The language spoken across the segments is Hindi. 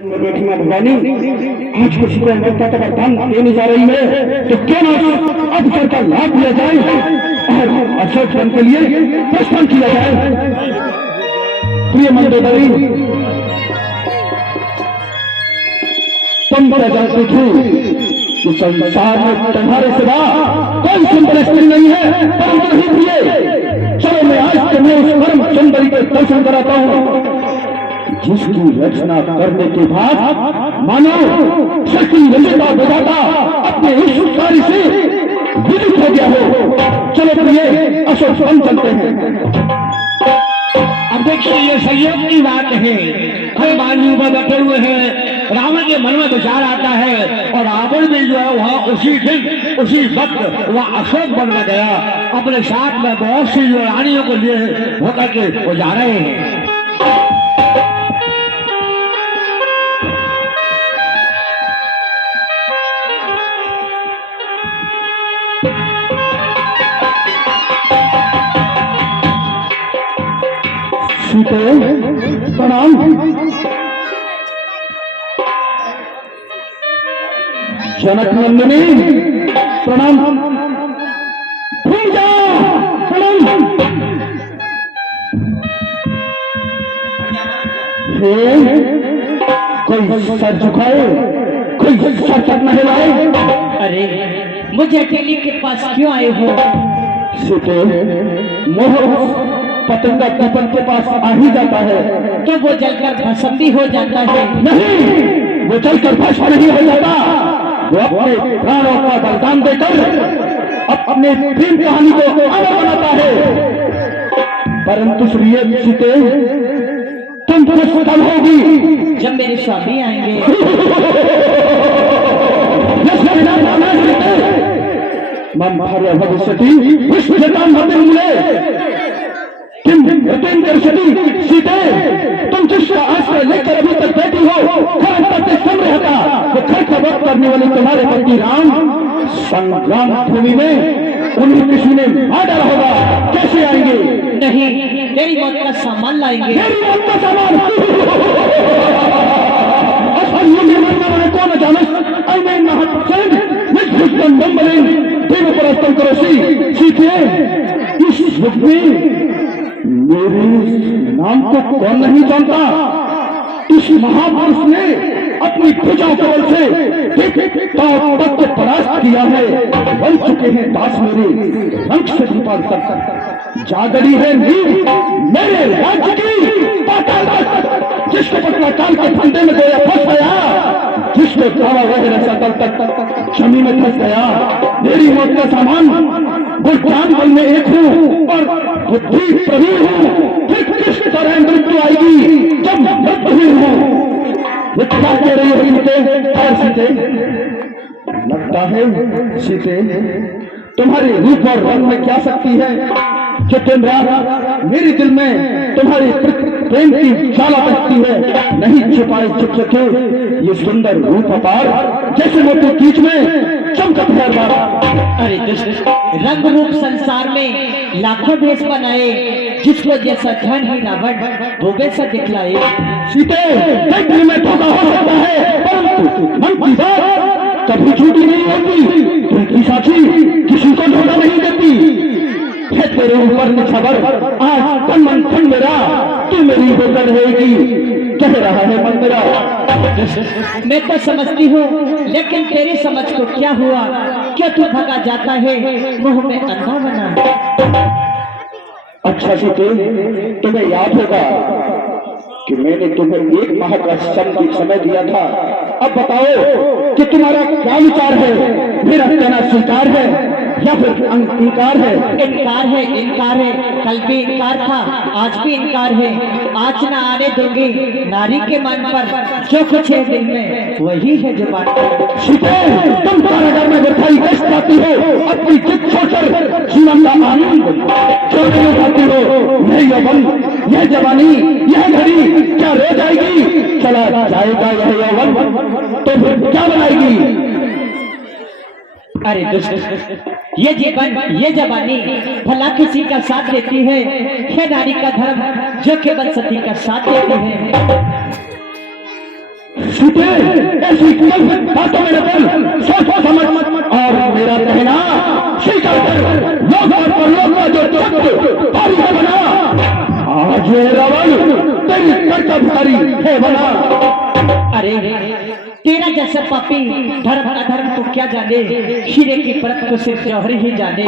बेटी माँ भवानी आज किसी को अमृता का वरदान देने जा रही है तो क्यों ना अवसर का लाभ लिया जाए और अशोक वन के लिए प्रस्थान किया जाए। प्रिय मंडोदरी, तुम जानते थे कि संसार में तुम्हारे सिवा कोई सुंदर स्त्री नहीं है, परंतु नहीं प्रिय, चलो मैं आज तुम्हें उस परम सुंदरी के दर्शन कराता हूँ जिसकी रचना करने के बाद मानो शक्ति रचना विधाता अपने इस कार्य से विदित हो गया हो। चलो प्रिय अशोक वन चलते हैं। अब देखिए ये संयोग की बात है, हनुमान पर बैठे हुए हैं, रावण के मन में विचार आता है और रावण भी जो है वहाँ उसी दिन उसी वक्त वह अशोक वन में गया, अपने साथ में बहुत सी जो रानियों को लिए होकर के वो जा रहे हैं। प्रणाम। जनक नंदिनी प्रणाम। प्रणाम। कोई सर झुकाए, कोई सर तक न हिलाए। अरे मुझे अकेले के पास क्यों आए हो? सीते, मोह पतंगा दीपक के पास आ ही जाता है तो वो जलकर भस्म भी हो जाता है। नहीं, वो जलकर भस्म नहीं हो जाता, वो अपने प्राणों का बलिदान देकर अपने प्रेम कहानी को अमर बनाता है। परंतु श्री सीते, तुम तब होगी जब मेरे स्वामी आएंगे। मम भार्य भविष्यति विश्वजतां मिले सीते, तुम जिसका आश्रय लेकर अभी तक बैठी हो सम रहता, वो खर्च वक्त करने वाले तुम्हारे पति राम संग्राम भूमि में उन्हें किसी ने मार डाला होगा, कैसे आएंगे? नहीं, तेरी मौत का सामान लाएंगे। मेरी मौत का सामान? कौन जाने सीते, इस युग में मेरे नाम को कौन नहीं जानता? इस महापुरुष ने अपनी पूजा बल से तक परास्त किया है, बन चुके हैं दास मेरे रंग से रूपांतर, जागरी है नींद मेरे राज्य की पाताल तक, जिसको पटना काल के फंदे में गया फंस गया, जिसको धावा वह रसातल तक जमीन में फंस गया। मेरी मौत का सामान वो ज्ञान बल में एक हूँ और बुद्धि प्रवीण हूँ, फिर किस तरह मृत्यु आएगी जब मृत्यु हूँ। क्या कह रही है सीते? लगता है सीते, तुम्हारे रूप और रंग में क्या शक्ति है जो दिन रात मेरे दिल में तुम्हारे प्रेम की ज्वाला बहती है। नहीं छुपाए छुप सके ये सुंदर रूप अपार, जैसे मोटे कीच में चमकत है बार। अरे रंग रूप संसार में लाखों भेष बनाए, जिसको जैसा धन ही रावण वो वैसा दिखलाए। सीते, देखने में धोखा हो सकता है, परंतु मन की बात कभी झूठी नहीं होती। तुमकी साक्षी किसी को धोखा नहीं देती। तेरे ऊपर निछावर आज तन मन धन मेरा, तू मेरी होकर रहेगी, कह रहा है मन मेरा। मैं तो समझती हूँ, लेकिन तेरी समझ को क्या हुआ? क्यों तू भगा जाता है, मुंह में अन्ना बना? अच्छा सीते, तुम्हें याद होगा कि मैंने तुम्हें 1 माह का समय दिया था। अब बताओ कि तुम्हारा क्या विचार है? मेरा कहना स्वीकार है या फिर इनकार है? इनकार है, इनकार है। कल भी इनकार था, आज भी इनकार है। आज ना आने दूंगी नारी के मन पर जो कुछ है दिल में, वही है जो बात। सीते, तुम कारागार में बैठाई कष्ट पाती हो, अपनी जिद छोड़कर जीवन का आनंद छोड़ने जाती हो। यह यौवन, यह जवानी, यह घड़ी क्या रह जाएगी? चला जाएगा यह यौवन तो फिर क्या बनाएगी? अरे दुष्ट, ये जीवन, ये जवानी भला किसी का साथ देती है? हे नारी का धर्म जो केवल सती का साथ देती है। सीते ऐसी गलत बातों में न पड़, सोच समझ और मेरा कहना स्वीकार कर। लोग पर लोग का जो तत्व भारी है बना, आज ये रावण तेरी कर्तव्यकारी है बना। अरे तेरा जैसा पापी धर्म अधर्म को क्या जाने, हीरे की परत को सिर्फ जौहरी ही जाने।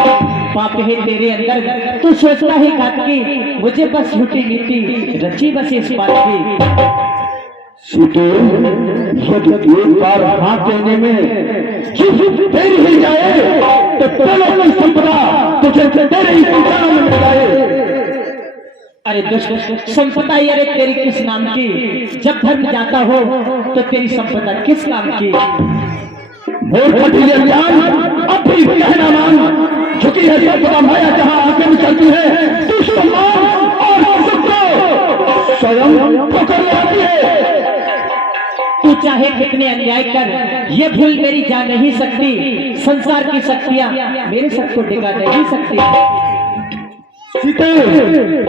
पाप है तेरे अंदर, तू सोचता है घात की, मुझे बस झूठी नीति रची बस इस बात की। सीते यदि एक बार हाथ देने में देरी ही जाए तो तेरे की संपदा तुझे तेरे ही संसार में मिल जाए। अरे दुष्ट संपदा अरे तेरी किस नाम की, जब धर्म जाता हो तो तेरी संपदा किस नाम की। अब भी कहना मान, झुकी है संपदा माया जहां आगे में चलती है, तू सम्मान और सुख को स्वयं पकड़ लेती है। तू चाहे कितने अन्याय कर, ये भूल मेरी जा नहीं सकती। संसार की शक्तियां मेरे सब को डिगा नहीं सकती। सीते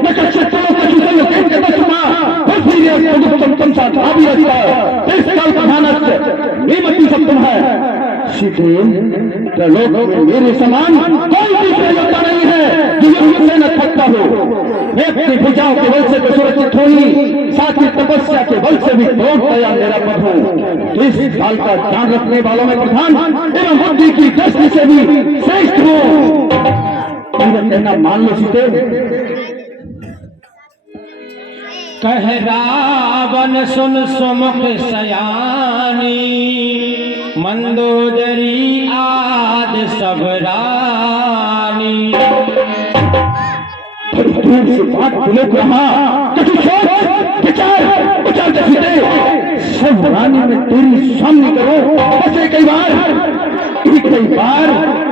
मैं कच्चे तलों के चुसल देख के बस मां बस भी ये तुम साथ आ भी रहता है। इस काल प्रधानस्थ नीमती सब तुम है। सीते त्रिलोक में मेरे समान कोई दूसरा योद्धा नहीं है जो युद्ध से न थकता हो। मैं अपनी भुजाओं के बल से तो सुरक्षित हुई, साथ ही तपस्या के बल से भी तोड़ गया मेरा प्रभु। इस काल का ध्यान रखने वालों में प्रधान एवं बुद्धि की दृष्टि से भी श्रेष्ठ हो। कहना मान लो सीते। कह रावण सुन सुमुख सयानी, मंदोदरी आद सब रानी। दूर से बात बुलक रहा, कछु सोच विचार विचार सीते। सब रानी में तेरी सामने करो बस एक ही बार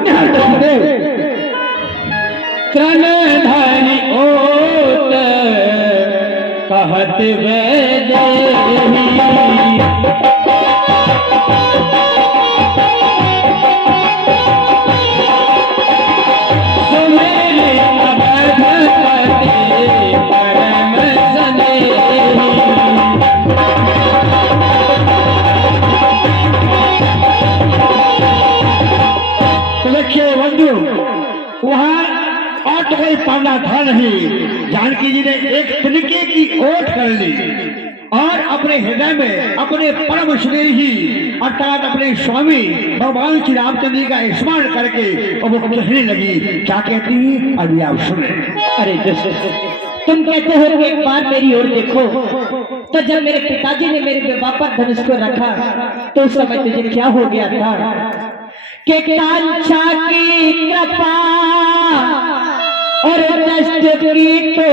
निहार सीते। क्रन धरि ओत कहत वेदेही, सुमेरे अवधपति परम स्नेही। तो देखिए बंधु, वहां और तो कोई पावना था नहीं। जानकी जी ने एक तिनके की ओट कर ली और अपने हृदय में अपने परम स्नेही अर्थात अपने स्वामी भगवान श्री रामचंद्र जी का स्मरण करके और वो कहने लगी। क्या कहती है अभी आप सुने। अरे तुम कहते हो कि एक बार मेरी ओर देखो, तो जब मेरे पिताजी ने मेरे विवाह पर धनुष को रखा तो उस समय तुझे क्या हो गया था कि कांचा की कृपा और दष्ट की तो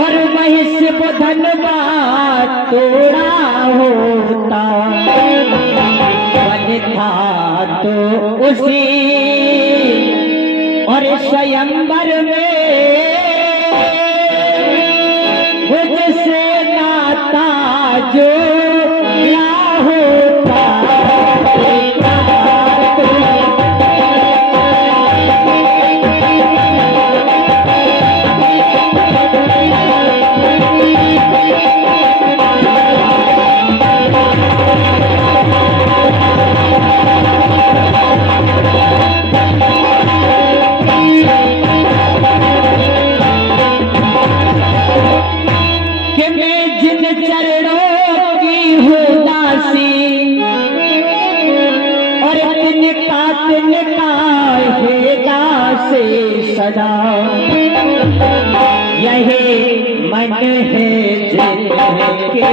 और वही से धनवा तोड़ा होता बन था तो उसी और स्वयंवर में मुझसे नाता जो सदा यही मन है जिनके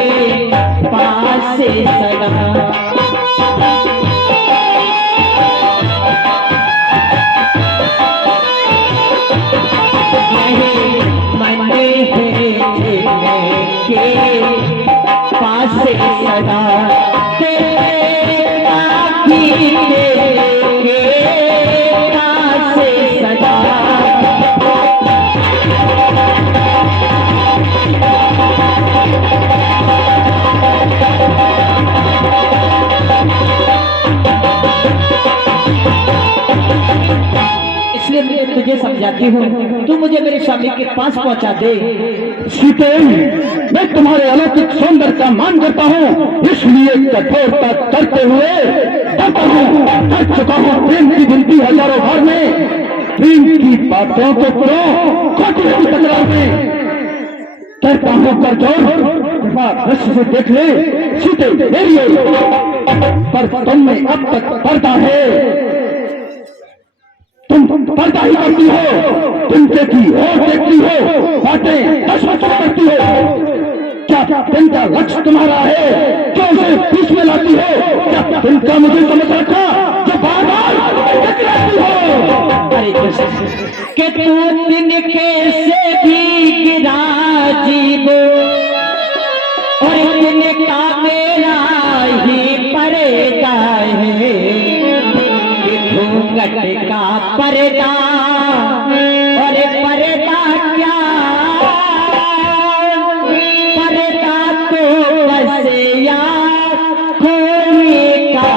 पास सदा। यही मन है जिनके पास सदा तेरे तुझे समझाती हूँ, तू मुझे मेरे स्वामी के पास पहुंचा दे। सीते, मैं तुम्हारे अलौकिक सौंदर्य का मान करता हूँ, इसलिए कठोरता करते हुए कर चुका हूँ प्रेम की गिनती हजारों बार में। प्रेम की बातों को टकराव में करता हूँ कर जोर, दृश्य से देख ले सीते मेरी ओर, पर तुमने अब तक पर्दा है, तुम पर्दा ही करती हो, तुम देखी और देखती हो, बातें दशवचन करती हो। क्या इनका लक्ष्य तुम्हारा है, क्यों उसे बीच में लाती हो? क्या इनका मुझे समझ रखा जो बार बार टकराती हो? अरे कृष्ण के तू तिनके से भी गिरा जीवो, और तिनका मेरा ही पर्दा है। घूंघट का पर्दा और पर्दा क्या, पर्दा तो बस या खोने का।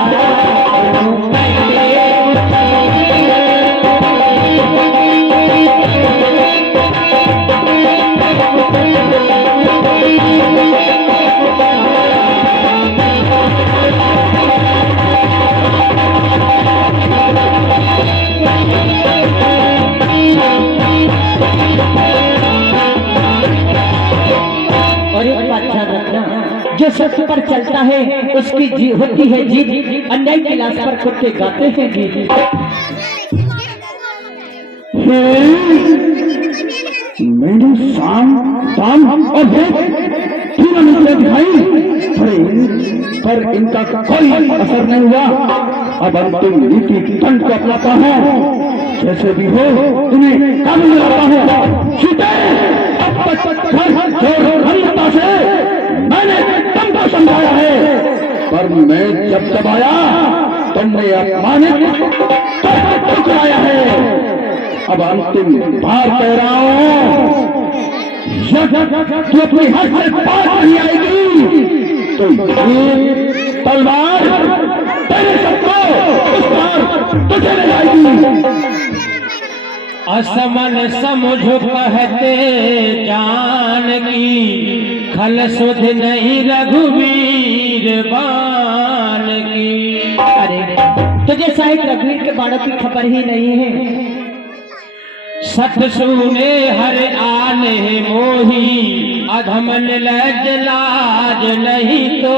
जो सत्य पर चलता है उसकी जी होती है जीत, अन्याय की लाश पर कुत्ते गाते हैं गीत। मैंने शाम शाम और तीनों मिलकर दिखाई, पर इनका कोई असर नहीं हुआ। अब अंतिम नीति दंड को अपनाता हूँ, जैसे भी हो तुम्हें काबू में लाता हूँ। सीते, अब तक से मैंने तुमको समझाया है, पर मैं जब आया तुमने अपमानित ठुकराया है। अब अंतिम बार कह रहा हूं, तू अपनी हद से पार नहीं आएगी तो ये तलवार तेरे सबको उस पार तुझे ले जाएगी। असमन समझो कहते जानकी, खल सुध नहीं रघुवीर बान की। अरे तुझे शायद रघुवीर के बाणों की खबर ही नहीं है। सत सुने हर आने मोही, अधमन लज लाज नहीं तो।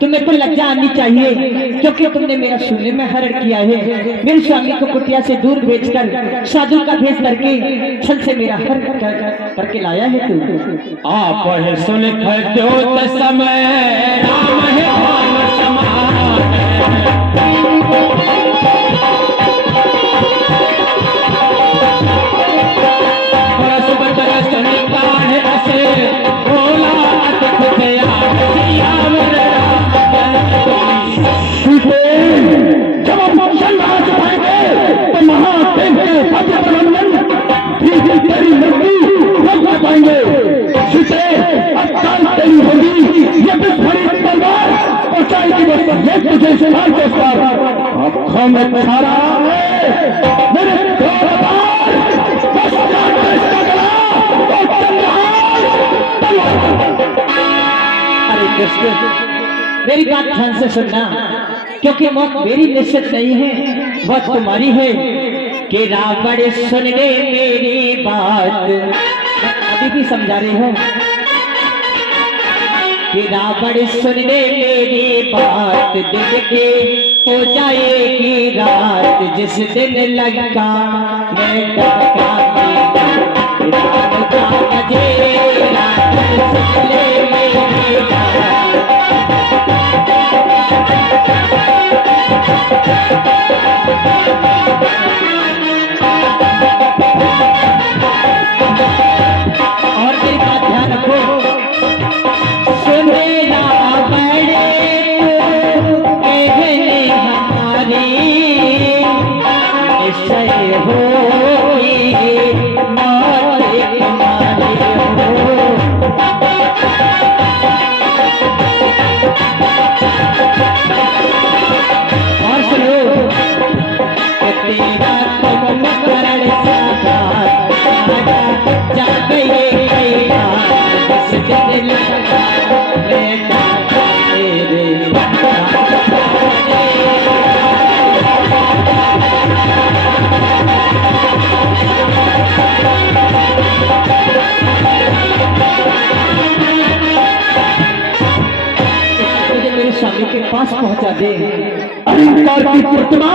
तुम्हें तो लज्जा आनी चाहिए, क्योंकि तुमने मेरा सुनने में हरण किया है। मेरे स्वामी को कुटिया से दूर भेजकर साधु का भेष करके छल से मेरा हर करके लाया है तू। आप है सुन खजोत समय राम है भान समान। बरस बरस निकाल असे बोला अटक गया सिया मेरा। जब हम संघर्ष पाएंगे तो महादेव के भव्य प्रबंधन तेरी मृत्यु रोक पाएंगे। सीते, अब काल तेरी होगी ये विस्फोरित तलवार, ऊंचाई की बस ये तुझे सिखार के साथ आंखों में छारा है मेरे अरे कृष्ण, मेरी बात ध्यान से सुनना, क्योंकि मौत मेरी निश्चित नहीं है, वह तुम्हारी है। कि रावण सुन ले मेरी बात, अभी भी समझा रही हूँ। कि रावण सुन ले मेरी बात, दिन के हो जाएगी रात, जिस दिन लंका में सुन ले मेरी बात। और मेरी बात ध्यान रखो, सुने ना बड़े कहने हमारी, निश्चय होगी मौत पहुंचा दे। अहंकार की प्रतिमा,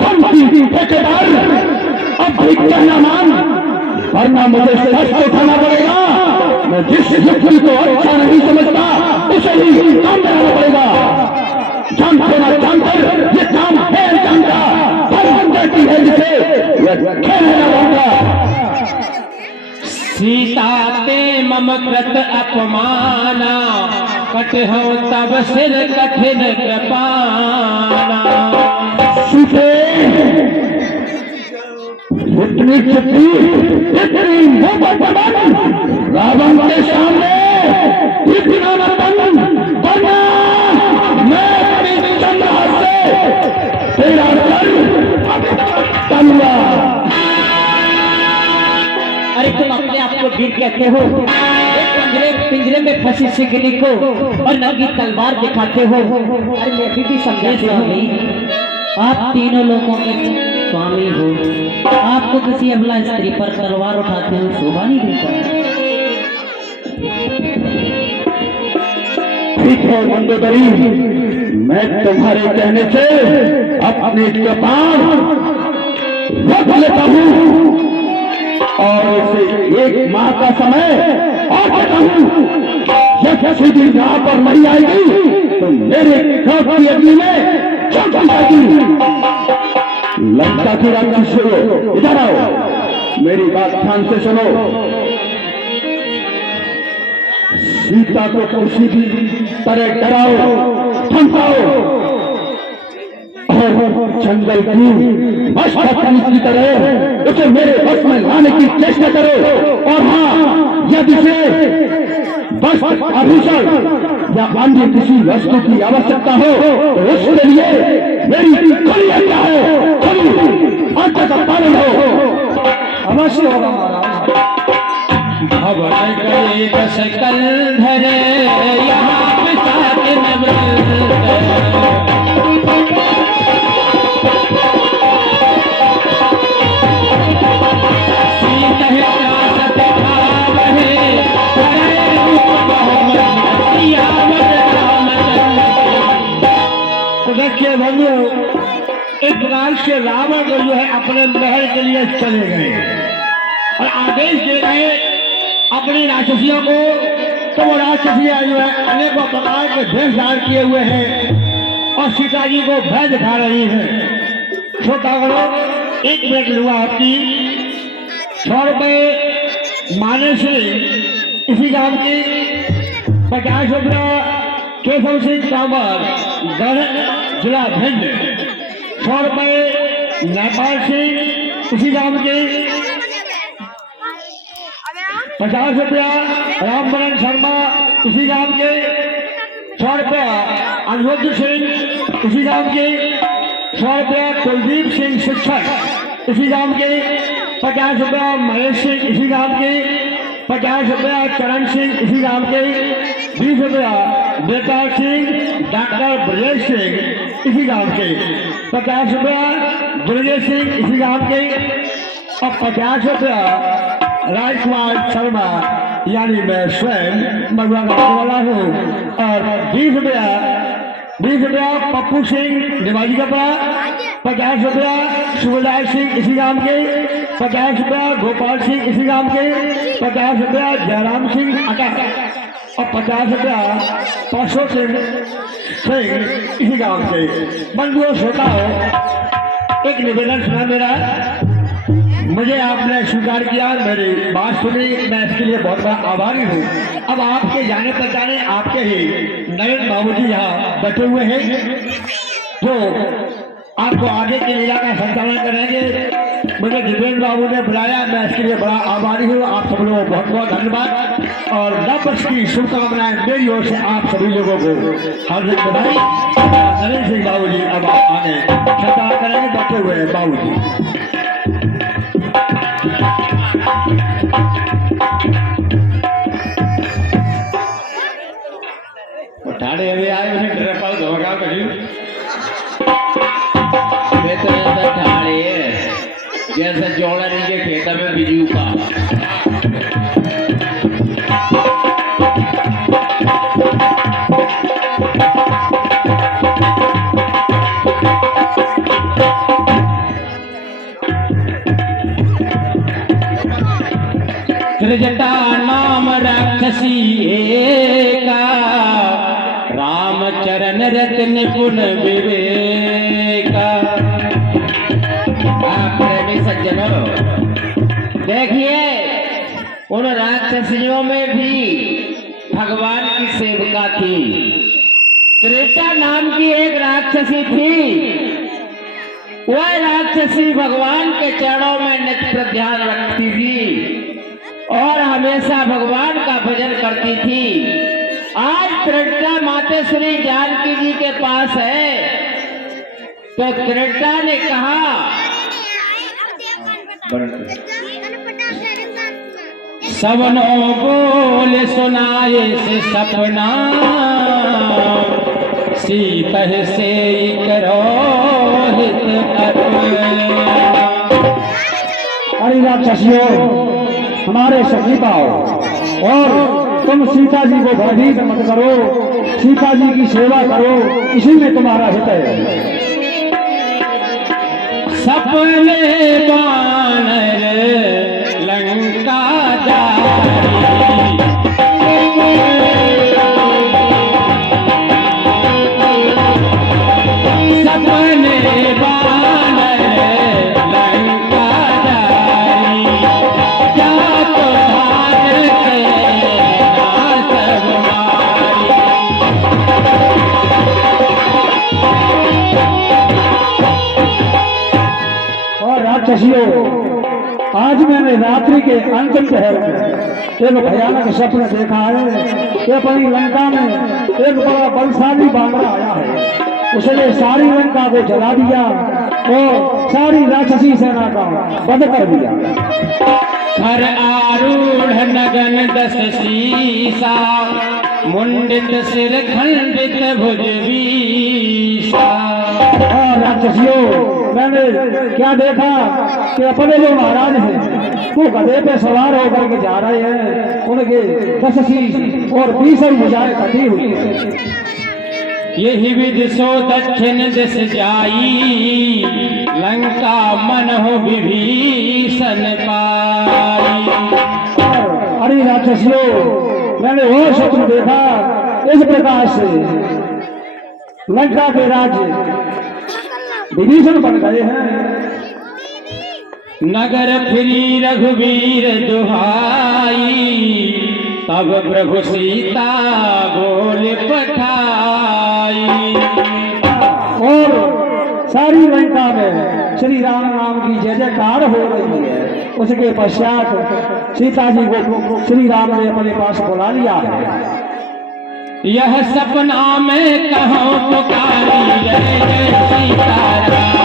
धन की ठेकेदार, अब भी कहना मान, वरना मुझे कष्ट उठाना पड़ेगा। मैं जिस व्यक्ति को अच्छा नहीं समझता उसे ही काम कराना पड़ेगा। जानते ना जानकर ये काम है जानता, धर्म कहती है जिसे यह खेलना होगा। सीता ते मम कृत अपमाना, कटहु तब सिर कठिन कृपाना। सीते इतनी चिट्ठी, इतनी मोहब्बत, रावण के सामने इतना नतन बना, मैं अपनी चंद्रहास से तेरा तलवा। अरे तुम अपने आप को वीर कहते हो, एक पिंजरे में फंसी सिकड़ी को और नंगी तलवार दिखाते हो। अरे मैं अभी भी समझाती हूँ, आप तीनों लोगों के स्वामी हो, आपको किसी अबला स्त्री पर तलवार उठाते हुए शोभा नहीं देता। ठीक है मंदोदरी, मैं तुम्हारे कहने से अपनी कपाल रख लेता हूँ और उसे 1 माह का समय और देता हूँ। जब किसी दिन यहाँ पर नहीं आएगी तो मेरे घर की अग्नि में चढ़ जाएगी। लंका की राक्षस हो, इधर आओ, मेरी बात ध्यान से सुनो। सीता को किसी भी तरह डराओ, धमकाओ और जंगल की मस्त की तरह उसे मेरे बस में लाने की चेष्टा करो। और हाँ, यदि से वस्त्र, आभूषण या अन्य किसी वस्तु की आवश्यकता हो तो उसके लिए मेरी खुली आज्ञा है, खुली आज्ञा का पालन हो। अवश्य होगा महाराज। अब गए बस कंधर, यहाँ पिता के देखिए बंधु, एक प्रकार से रावण को जो है अपने महल के लिए चले गए और आदेश दे रहे अपनी राक्षसियों को। तो वो राक्षसियां जो है अनेकों प्रकार के भेष धारण किए हुए हैं और सीता जी को भय दिखा रही है। छोटा करो, 1 मिनट लूंगा आपकी। 100 रुपये माने से इसी गांव की 50 रुपया केशव सिंह कांवर, गढ़ जिला भिंड। 100 रुपये नेपाल सिंह इसी गांव के। 50 रुपया रामबरन शर्मा इसी गांव के। 100 रुपया अनिरुद्ध सिंह इसी गांव के। 100 रुपया कुलदीप सिंह शिक्षक इसी गांव के। 50 रुपया महेश सिंह इसी गांव के। 50 रुपया चरण सिंह इसी गांव के। 20 रुपया बेताल सिंह डॉक्टर ब्रजेश सिंह इसी गांव के। 50 रुपया ब्रजेश सिंह इसी गांव के और 50 रुपया राजकुमार शर्मा यानी मैं स्वयं मगुआ गाँव वाला हूँ। और 20 रुपया पप्पू सिंह निवाजी कपड़ा। 50 रुपया सुबेदार सिंह इसी गांव के। 50 रुपया गोपाल सिंह इसी गांव के। 50 रुपया जयराम सिंह अटा और 50 रुपया परसों सिंह इसी गांव के। बंधुओं श्रोता हो, एक निवेदन सुना मेरा, मुझे आपने स्वीकार किया, मेरी बात सुनी, मैं इसके लिए बहुत बड़ा आभारी हूँ। अब आपके जाने पहचाने आपके ही नरेंद्र बाबू जी यहाँ बैठे हुए हैं जो आपको आगे की लीला का संचालन करेंगे। मुझे जितेंद्र बाबू ने बुलाया, मैं इसके लिए बड़ा आभारी हूँ। आप सब लोगों को बहुत बहुत धन्यवाद और नववर्ष की शुभकामनाएं मेरी ओर से आप सभी लोगों को हार्दिक बधाई। नरेंद्र सिंह बाबू जी अब आगे संचालन करेंगे, बैठे हुए हैं बाबू जी। ठाणे अभी आए उन्हें डर पाल धोखा करी मैं तो ऐसा ठाणे है जैसा जोड़ा नहीं के खेता में बिजू का। राक्षसी एका, रामचरण रत्न पुन विवेका। प्रेमी सज्जनों, देखिए उन राक्षसियों में भी भगवान की सेविका थी। त्रेता नाम की एक राक्षसी थी। वह राक्षसी भगवान के चरणों में नित्य ध्यान रखती थी और हमेशा भगवान का भजन करती थी। आज त्रेता मातेश्वरी जानकी जी के पास है, तो त्रेता ने कहा, सवनों बोल सुनाए से सपना, सीता से करो हित अरे राक्षसियों, हमारे सखी पाओ और तुम सीता जी को भयभीत मत करो, सीता जी की सेवा करो, इसी में तुम्हारा हित है। सपने बानर लंका राक्षसियों, आज मैंने रात्रि के अंतिम पहर में एक भयानक स्वप्न देखा है कि अपनी लंका में एक बड़ा बलशाली बानर आया है। उसने सारी लंका को जला दिया और सारी राक्षसी सेना का वध कर दिया। हर आरूढ़ नगन दस शीसा, मुंडित सिर खंडित भुज बीसा। राक्षसियों, मैंने क्या देखा कि अपने जो महाराज हैं वो गधे पे सवार होकर के जा रहे हैं, उनके 10 शीश और 20 भुजाएं कटी हुई है। यही विधि सो दक्षिण दिश जाई, लंका मन हो विभीषण पाई। अरे राक्षसियों, मैंने वो स्वप्न देखा, इस प्रकार से लंका के राज्य विभीषण बन गए हैं। नगर फिरी रघुवीर दुहाई, तब प्रभु सीता बोल पठाई। और सारी लंका में श्री राम नाम की जय जयकार हो रही है। उसके पश्चात सीता जी को श्री राम ने अपने पास बुला लिया है। यह सपना में कहाँ पुकारी, जय जय सीताराम।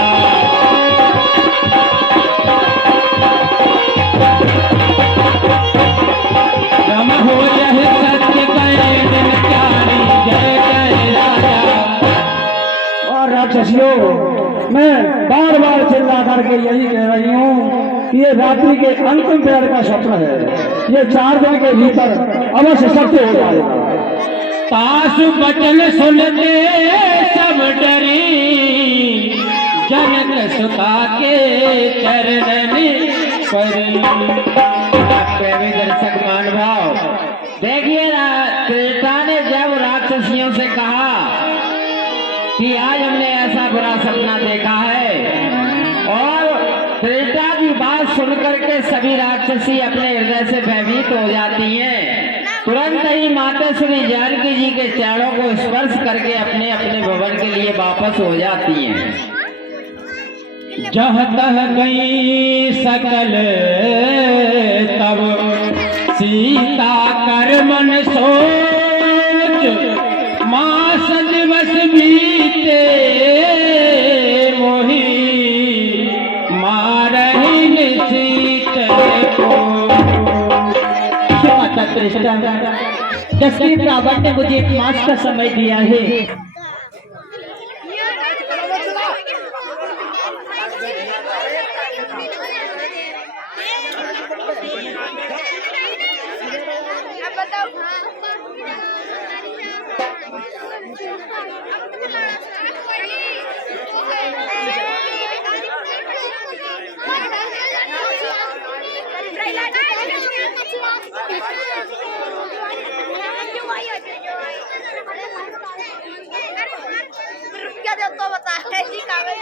रम हो यह सत्य कहे दिन प्यारी, जय जय राजा। और राक्षसियों, मैं बार बार चिल्ला करके यही कह रही हूँ कि ये रात्रि के अंतिम पहर का स्वप्न है। ये 4 दिन के भीतर अवश्य सत्य हो जाएगा। तासु बचन सुनते सब डरी, जनक सुता के चरण परी। प्रेमी दर्शक मान भाव, देखिए त्रेता ने जब राक्षसियों से कहा कि आज हमने ऐसा बुरा सपना देखा है, और त्रेता की बात सुनकर के सभी राक्षसी अपने हृदय से भयभीत हो जाती हैं। तुरंत ही माता श्री जानकी जी के चरणों को स्पर्श करके अपने अपने भवन के लिए वापस हो जाती हैं। जहाँ तह गई सकल तब सीता कर मन सोच, मास दिवस बीते मोही, मारही निशीत को। दशरथ रावण ने मुझे 1 मास का समय दिया है। तो बता है जी कागज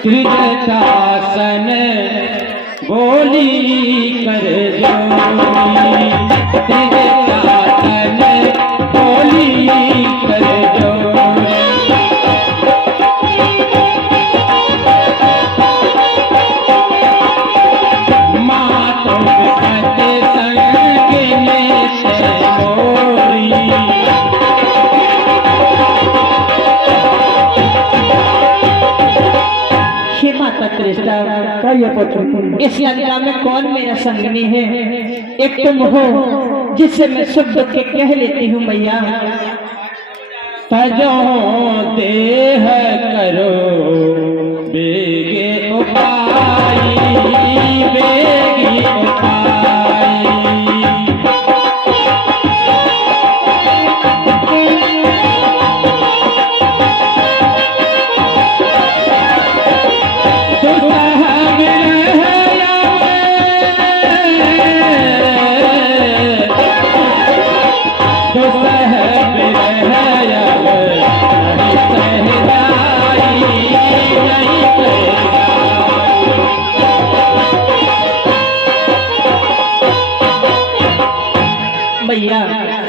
त्रिजटासन बोली कर जोड़ी, त्रिजटासन बोली कर जोड़ी। मातों कटे संगने से मोरी, हे माता त्रिष्टा, इस लंका में कौन मेरा संगनी है? एक तुम हो जिससे मैं सुख दुख के कह लेती हूँ मैया। तजो देह करो बेगे उपाई, बेगी उपाई। मैया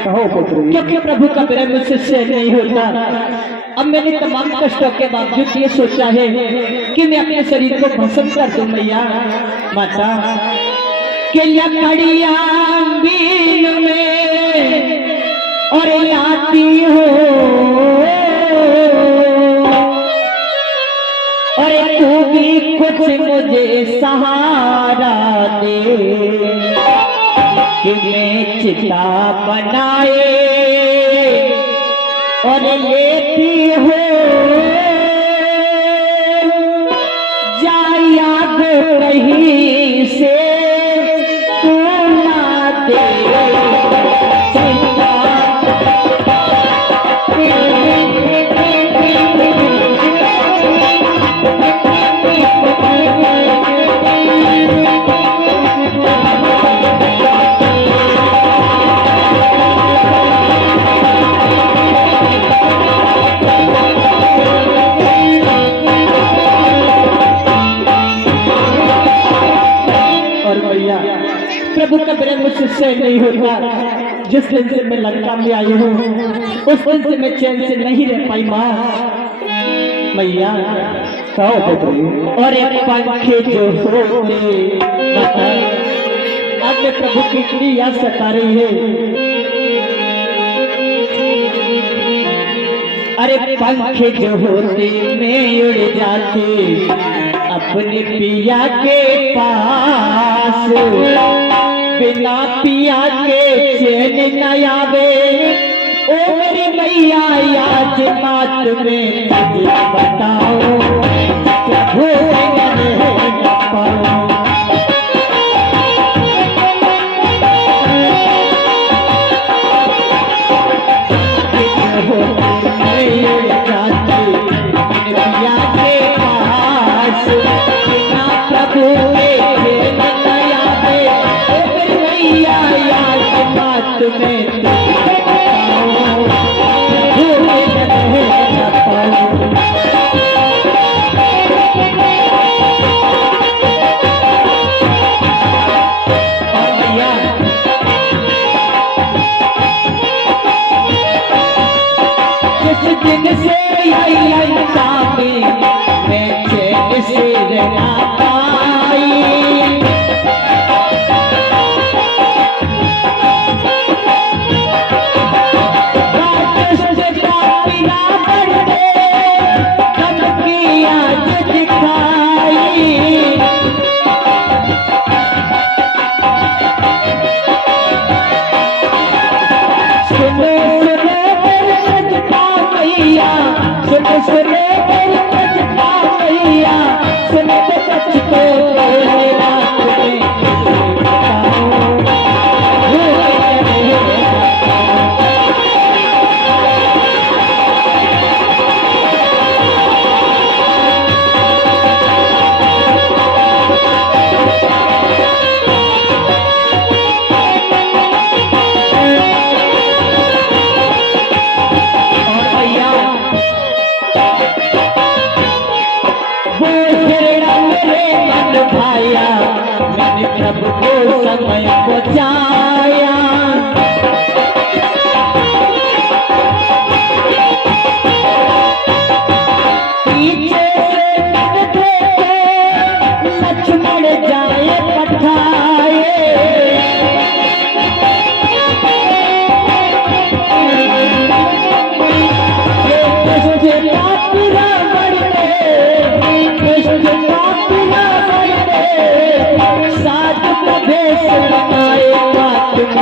क्योंकि प्रभु का प्रेम मुझसे सहन नहीं होता। अब मैंने तमाम कष्टों के बावजूद ये सोचा है कि मैं अपने शरीर को भस्म कर दूं मैया। माता के लकड़ियां बीन में और आती हो और तू भी कुछ मुझे सहारा दे कि मैं चिता बनाए और लेती हो जाए याद कहीं से तू ना दे चिता। प्रभु का प्रेम मुझसे सहन नहीं होता। जिस दिन से मैं लंका में आई हूँ उस दिन से मैं चैन से नहीं रह पाई माँ। मैया और एक पंखे जो होते आज मैं प्रभु की इतनी याद सता रही है। अरे पंखे जो होते मैं उड़ जाती अपने पिया के पास, बिना पिया के चैन न आवे ओ मेरी मैया। आज बात में तुझे बताओ प्रभु न पाओ।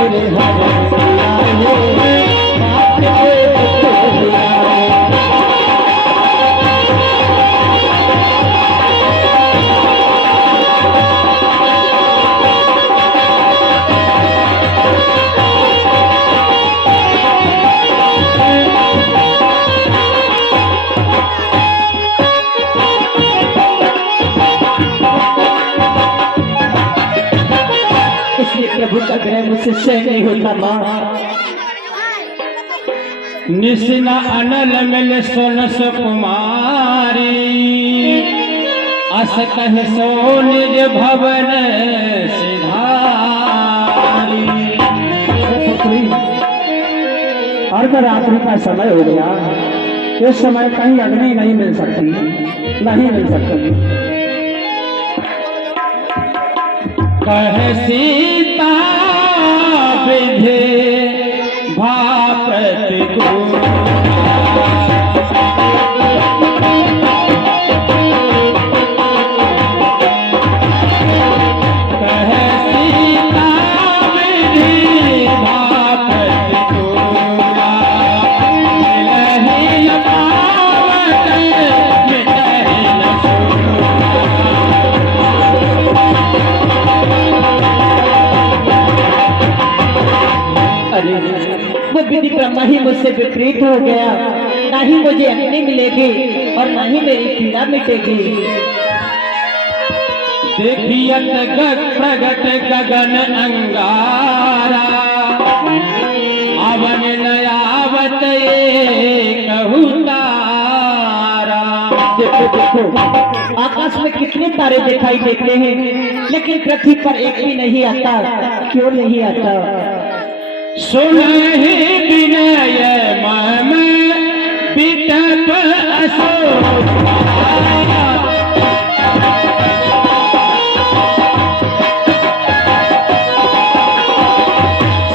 मेरे हरे आए बात के आए। इसलिए प्रभु का ग्रह मुझसे सहन नहीं होता माँ। निस्ना अनल मिल सोन सुकुमारी अस कह सो निज भवन सिधारी। पुत्री, अर्धरात्रि का समय हो गया, इस समय कहीं अग्नि नहीं मिल सकती, नहीं मिल सकती। कह सीता विधि भा प्रतिकूल कह सीता विधि भा प्रतिकूला मिलहि न पावत मिटहि न अरे वो विधि ब्रह्मा ही मुझसे विपरीत हो गया, ना ही मुझे अग्नि मिलेगी और ना ही मेरी पीड़ा मिटेगी। देखियत प्रगट गगन अंगारा अवन नयावत कहू तारा। देखो देखो आकाश में कितने तारे दिखाई देते हैं, लेकिन पृथ्वी पर एक भी नहीं आता। क्यों नहीं आता? सुनहि विनय मम विटप अशोक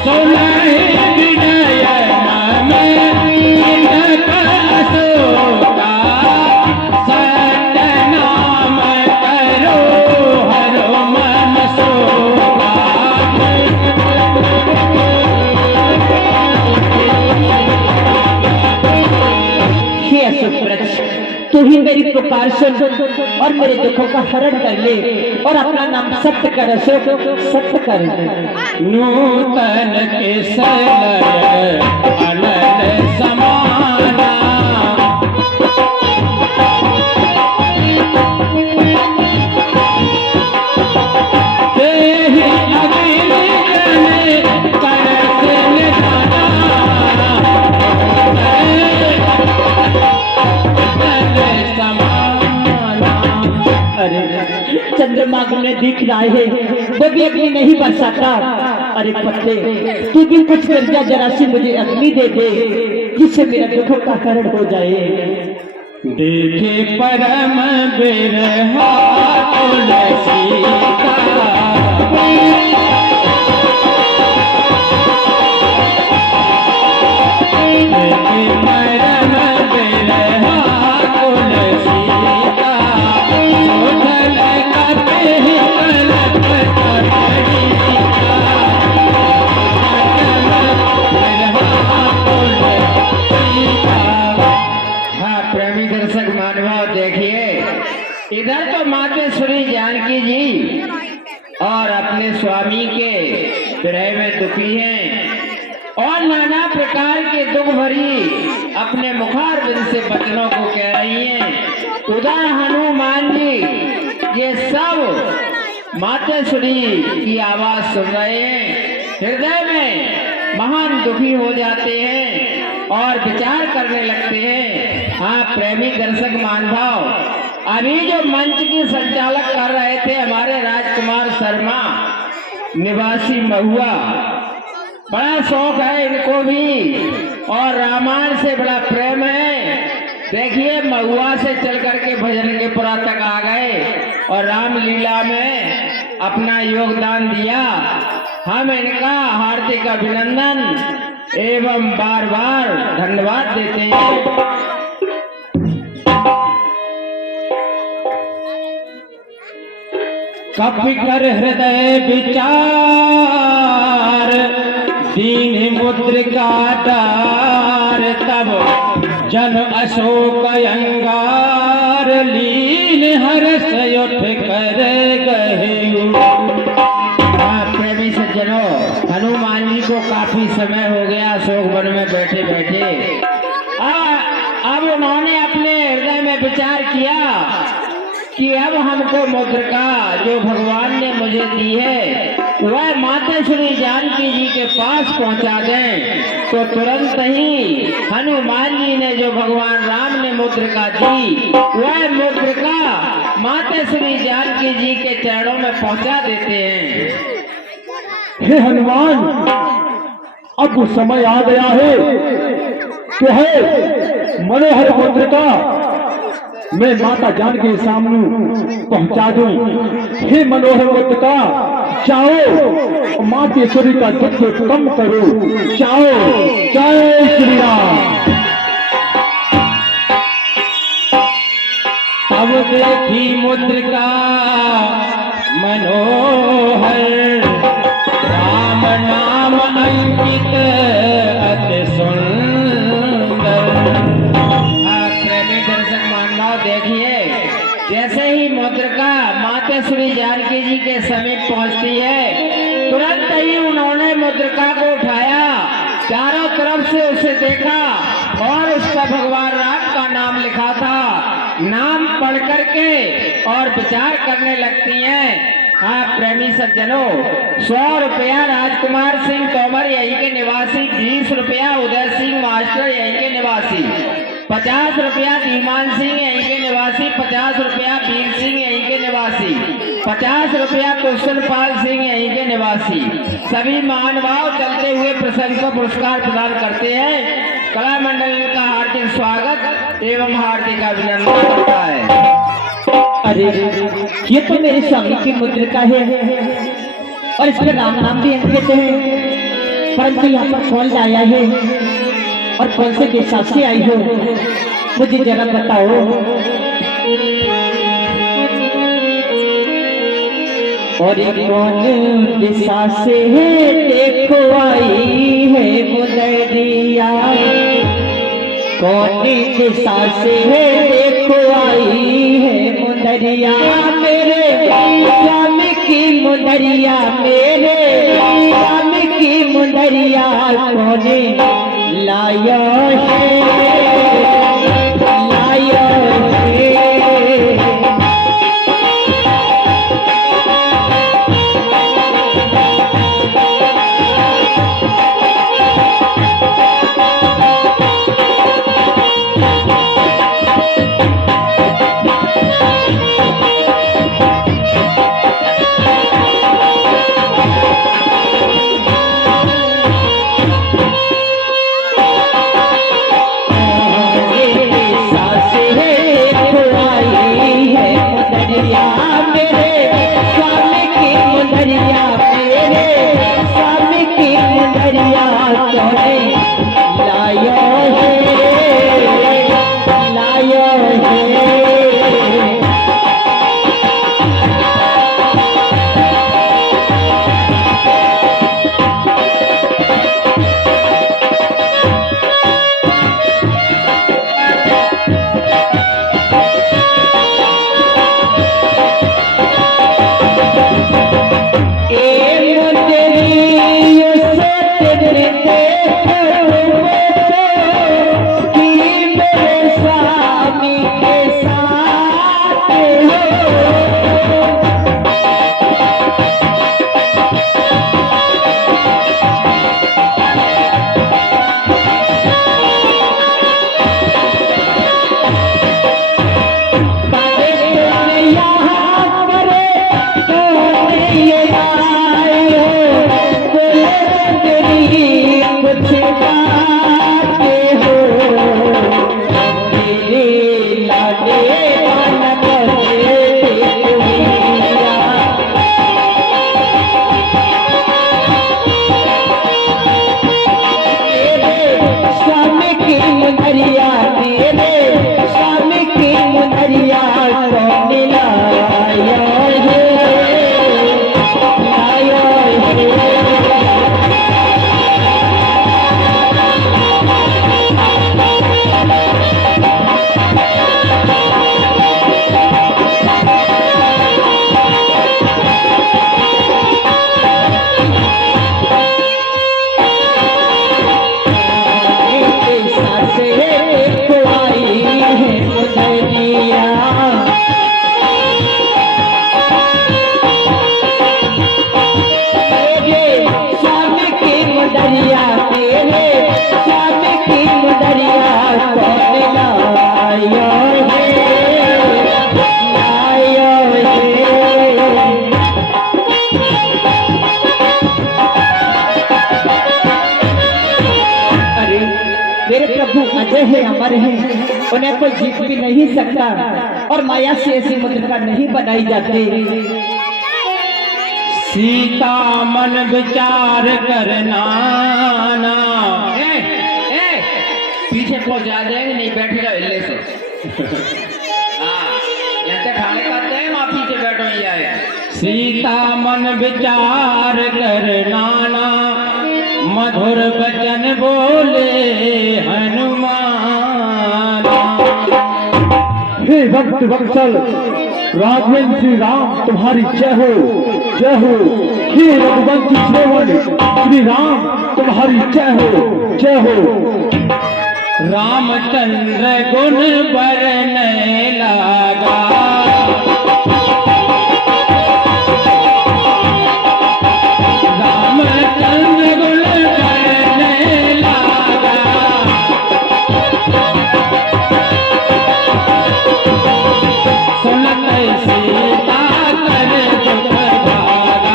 सुनहि विनय मम विटप अशोका सत्य नाम करो हरो मन शोका। हे अशोक वृक्ष, तू ही मेरी पुकार सुन और मेरे दुखों का हरण कर ले और अपना नाम सत्य कर अशोक, सत्य कर। नूतन केसर अनल समाना देहि अग्नि जले करस निधाना समाना। अरे चंद्रमा में दिख रहा है, वो भी अग्नि नहीं बरसाता। अरे पत्ते, तू भी कुछ कर जा, जरा सी मुझे अग्नि दे दे जिससे मेरा दुखों का हरण हो जाए। देखे परम बिरहा तुलसी का देखे परम बिरहा तुलसी का सोधल कपि कलप करी का बिरहा तुलसी का। हाँ प्रेमी दर्शक मानव देखिए, इधर तो मातेश्वरी जानकी जी और अपने स्वामी के विरह में दुखी हैं और नाना प्रकार के दुख भरी अपने मुखारबिंद से बचनों को कह रही हैं। उधर हनुमान जी ये सब मातेश्वरी की आवाज सुन रहे हैं, हृदय में महान दुखी हो जाते हैं और विचार करने लगते हैं। हाँ प्रेमी दर्शक मानभाव, अभी जो मंच की संचालक कर रहे थे हमारे राजकुमार शर्मा निवासी महुआ, बड़ा शौक है इनको भी और रामायण से बड़ा प्रेम है। देखिए महुआ से चल करके भजन के पुरा तक आ गए और रामलीला में अपना योगदान दिया। हम इनका हार्दिक अभिनंदन एवं बार बार धन्यवाद देते हैं। कपि कर हृदय विचार दीन मुद्रिका डार तब जन अशोक अंगार लीन हर्ष उठ कर गए। प्रेमी सज्जनों, हनुमान जी को काफी समय हो गया अशोक वन में बैठे बैठे। अब उन्होंने अपने हृदय में विचार किया कि अब हमको मुद्रिका जो भगवान ने मुझे दी है वह माता श्री जानकी जी के पास पहुंचा दें। तो तुरंत ही हनुमान जी ने जो भगवान राम ने मुद्रिका दी वह मुद्रिका माता श्री जानकी जी के चरणों में पहुंचा देते हैं। हे हनुमान, अब वो समय आ गया है कि है मनोहर मुद्रिका मैं माता जानकी के सामने पहुंचा दूं। हे मनोहर मुद्रिका, जाओ मातेश्वरी का दुख कम करो, जाओ। जय श्री राम। अब देखी मुद्रिका मनोहर राम नाम अंकित अति सुंदर। प्रेमी दर्शक मानव देखिए, जैसे ही मुद्रिका माता श्री जानकी जी के समीप पहुंचती है तुरंत ही उन्होंने मुद्रिका को उठाया, चारों तरफ से उसे देखा और उस पर भगवान राम का नाम लिखा था। नाम पढ़ करके और विचार करने लगती हैं। हाँ प्रेमी सज्जनों, 100 रुपया राजकुमार सिंह तोमर यहीं के निवासी, 20 रुपया उदय सिंह मास्टर यहीं के निवासी, 50 रुपया धीमान सिंह यहीं के निवासी, 50 रुपया वीर सिंह यहीं के निवासी, 50 रुपया कुशल पाल सिंह यहीं के निवासी। सभी महानुभाव चलते हुए प्रसंग को पुरस्कार प्रदान करते हैं। कला मंडल का हार्दिक स्वागत एवं हार्दिक अभिनंदन करता है। अरे ये तो मेरे स्वामी की मुद्रिका है और इस पर राम नाम भी अंकित है, परंतु यहाँ पर कौन लाया है और कौन से दिशा से आई हो, मुझे जरा बताओ। और कौन दिशा से है देखो आई है मुदरिया, कौन दिशा से है देखो आई है मुदरिया, मेरे स्वामी की मुदरिया, मेरे स्वामी की मुदरिया कौन लाया है, लाया है। हैं अमर हैं, उन्हें कोई जीत भी नहीं सकता और माया से ऐसी मुद्रिका नहीं बनाई जाती। सीता मन विचार करना ना। पीछे पहुंचा जाएंगे, नहीं बैठ रहे हिले से। हाँ, यहाँ तक खाने खाते हैं, वहाँ पीछे बैठो ही आए। सीता मन विचार करना ना, मधुर वचन बोले हनुमान। हे भक्त वत्सल राघवेंद्र श्री राम तुम्हारी जय हो, जय हो। हे रघुवंश श्रवण श्री राम तुम्हारी जय हो, जय हो। रामचंद्र गुण बरने लगा, रामचंद्र गुण बरने लगा। सुनत सीता कर दुख भागा,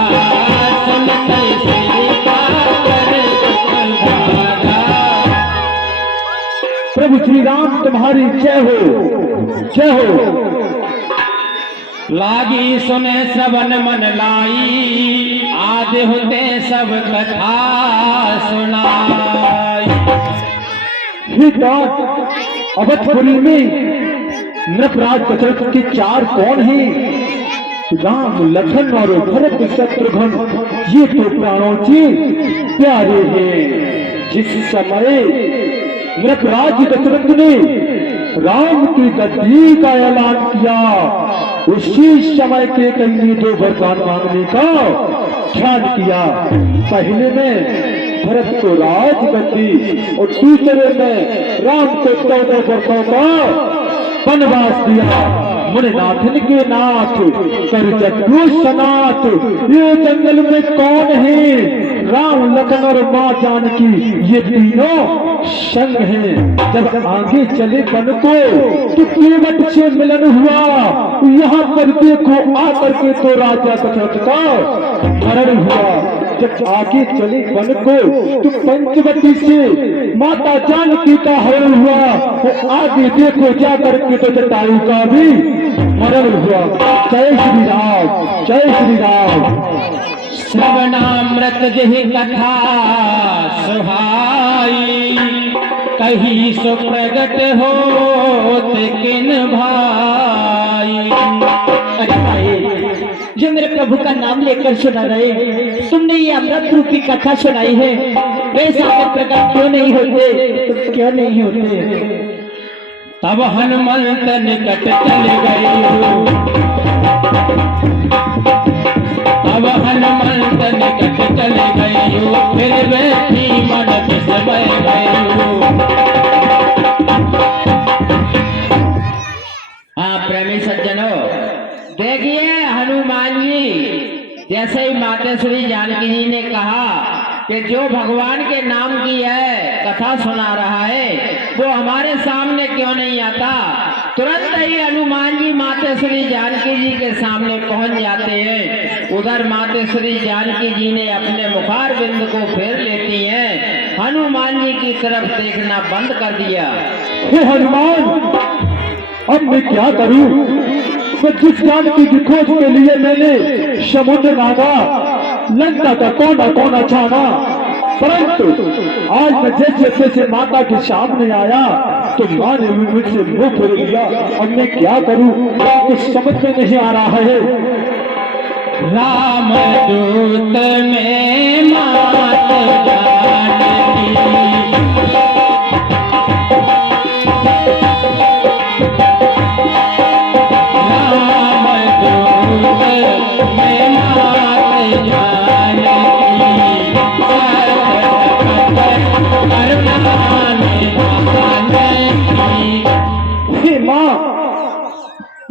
सुनत सीता कर दुख भागा। प्रभु श्री राम तुम्हारी जय हो, जय हो। लागी सुने श्रवण मन लाई, आदि होते सब कथा सुनाई। हे तात अवधपुरी में नृपराज दशरथ के 4 कौन हैं? राम लखन और भरत शत्रुघ्न, ये तो प्राणों के प्यारे हैं। जिस समय नृपराज दशरथ ने राम की गद्दी का ऐलान किया, उसी समय के कन्या 2 वरदान मांगने का ध्यान किया। पहले में भरत को राज गद्दी और दूसरे में राम को 14 वर्षों का वनवास दिया। मुनिनाथन के नाथ कर जगू सनाथ, ये जंगल में कौन है? राम लखन और माँ जानकी, ये तीनों संग हैं। जब आगे चले बन को तो केवट से मिलन हुआ। यहाँ पर देखो आकर के तो राजा दशरथ का मरण हुआ। जब आगे चले बन को तो पंचवटी से माता जानकी का हरण हुआ। वो आगे देखो जाकर के तो जटायु का भी मरण हुआ। जय श्री राम, जय श्री राम। श्रवणामृत जहि कथा सुहाई, कहीं सो प्रगट होत किन भाई। अरे भाई, जो मेरे प्रभु का नाम लेकर सुना रहे, तुमने ये अमृत रूपी कथा सुनाई है, वे सामने प्रकट क्यों नहीं होते? तुम क्यों नहीं होते? तब हनुमंत निकट चल गए, तब हनुमंत निकट चल गए, फिर बैठी मन विस्मय गए। हाँ प्रेमी सज्जनों, देखिए हनुमान जी जैसे ही माता श्री जानकी जी ने कहा कि जो भगवान के नाम की है कथा सुना रहा है वो हमारे सामने क्यों नहीं आता, तुरंत ही हनुमान जी माता श्री जानकी जी के सामने पहुंच जाते हैं। उधर माता श्री जानकी जी ने अपने मुखार बिंद को फेर लेती हैं, हनुमान जी की तरफ देखना बंद कर दिया। हे हनुमान, अब मैं क्या करूं? मैं जिस जानकी की खोज के लिए मैंने समुद्र नागा, लंका का कोना कोना छाना, परंतु आज मैं जैसे जैसे माता के सामने आया तो माँ ने मुझसे मुंह फेर लिया। अब मैं क्या करूं? कुछ समझ में नहीं आ रहा है। राम दूत में मात जानकी,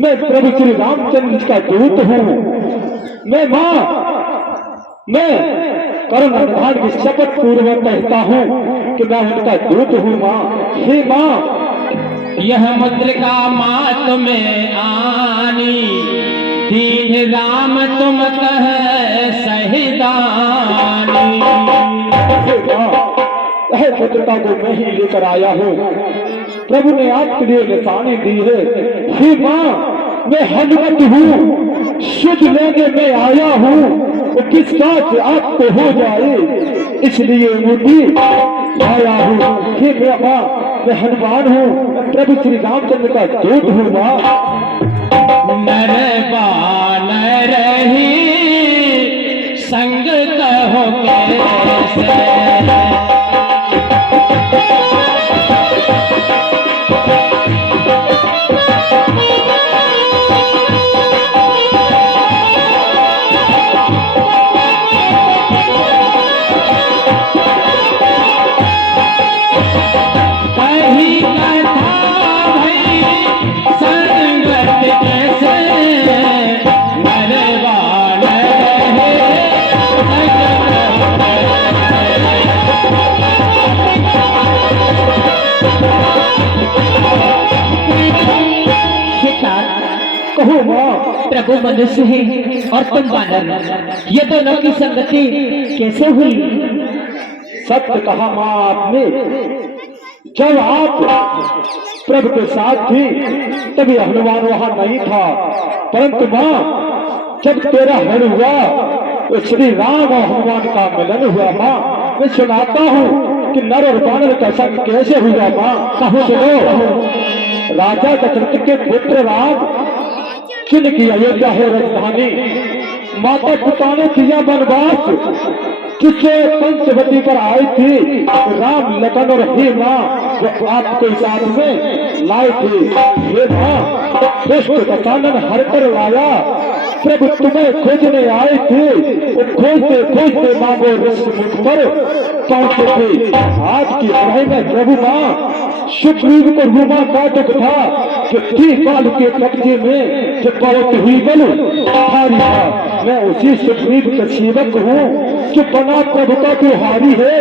मैं प्रभु श्री रामचंद्र का दूत हूँ। मैं माँ, मैं करुण निधान की शपथ पूर्वक कहता हूँ कि मैं उनका दूत हूँ माँ। हे माँ, यह मुद्रिका मात में आनी, दीन राम तुम कह सहिदानी। हे माँ, मुद्रिका को मैं ही लेकर आया हूँ। प्रभु ने आपके लिए निशानी दी है। हे माँ, मैं हनुमत हूँ, शुद्ध लेने में आया हूँ, वो किस बात आपको हो जाए, इसलिए मुझे आया हूँ। हे माँ, मैं हनुमान हूँ, मैं प्रभु श्री रामचंद्र का दूत हूँ। माँ नर बानर ही संग कहो कैसे, कही कथा भई संगत कैसे, नर बानर है कहो माँ, प्रभु मनुष्य है और तुम वानर, ये दोनों की संगति कैसे हुई? सत्य कहा माँ आपने। जब आप प्रभु के साथ थी तभी हनुमान वहां नहीं था, परंतु माँ जब तेरा हरण हुआ तो श्री राम और हनुमान का मिलन हुआ। माँ मैं सुनाता हूँ कि नर और बानर का संग कैसे हुआ। माँ कहो सुनो। राजा दशरथ के पुत्र राम चुन की अयोध्या है राजधानी, माता पिता ने किया वनवास, जिससे पंचवटी पर आए थे राम लखन और हे माँ जो आपको साथ में लाए थे। हे माँ दुष्ट दशानन हर कर लाया, प्रभु तुम्हें खोजने आए थे, वो खोजते खोजते माँ वो मुझ पर पहुंचे थे। आज की पढ़ाई में प्रभु माँ सुग्रीव को रुमा का दुख था कि थी बाल के कब्जे में जो बहुत हुई बल हारी था। मैं उसी सुग्रीव का सेवक हूँ जो बना प्रभु का त्योहारी है,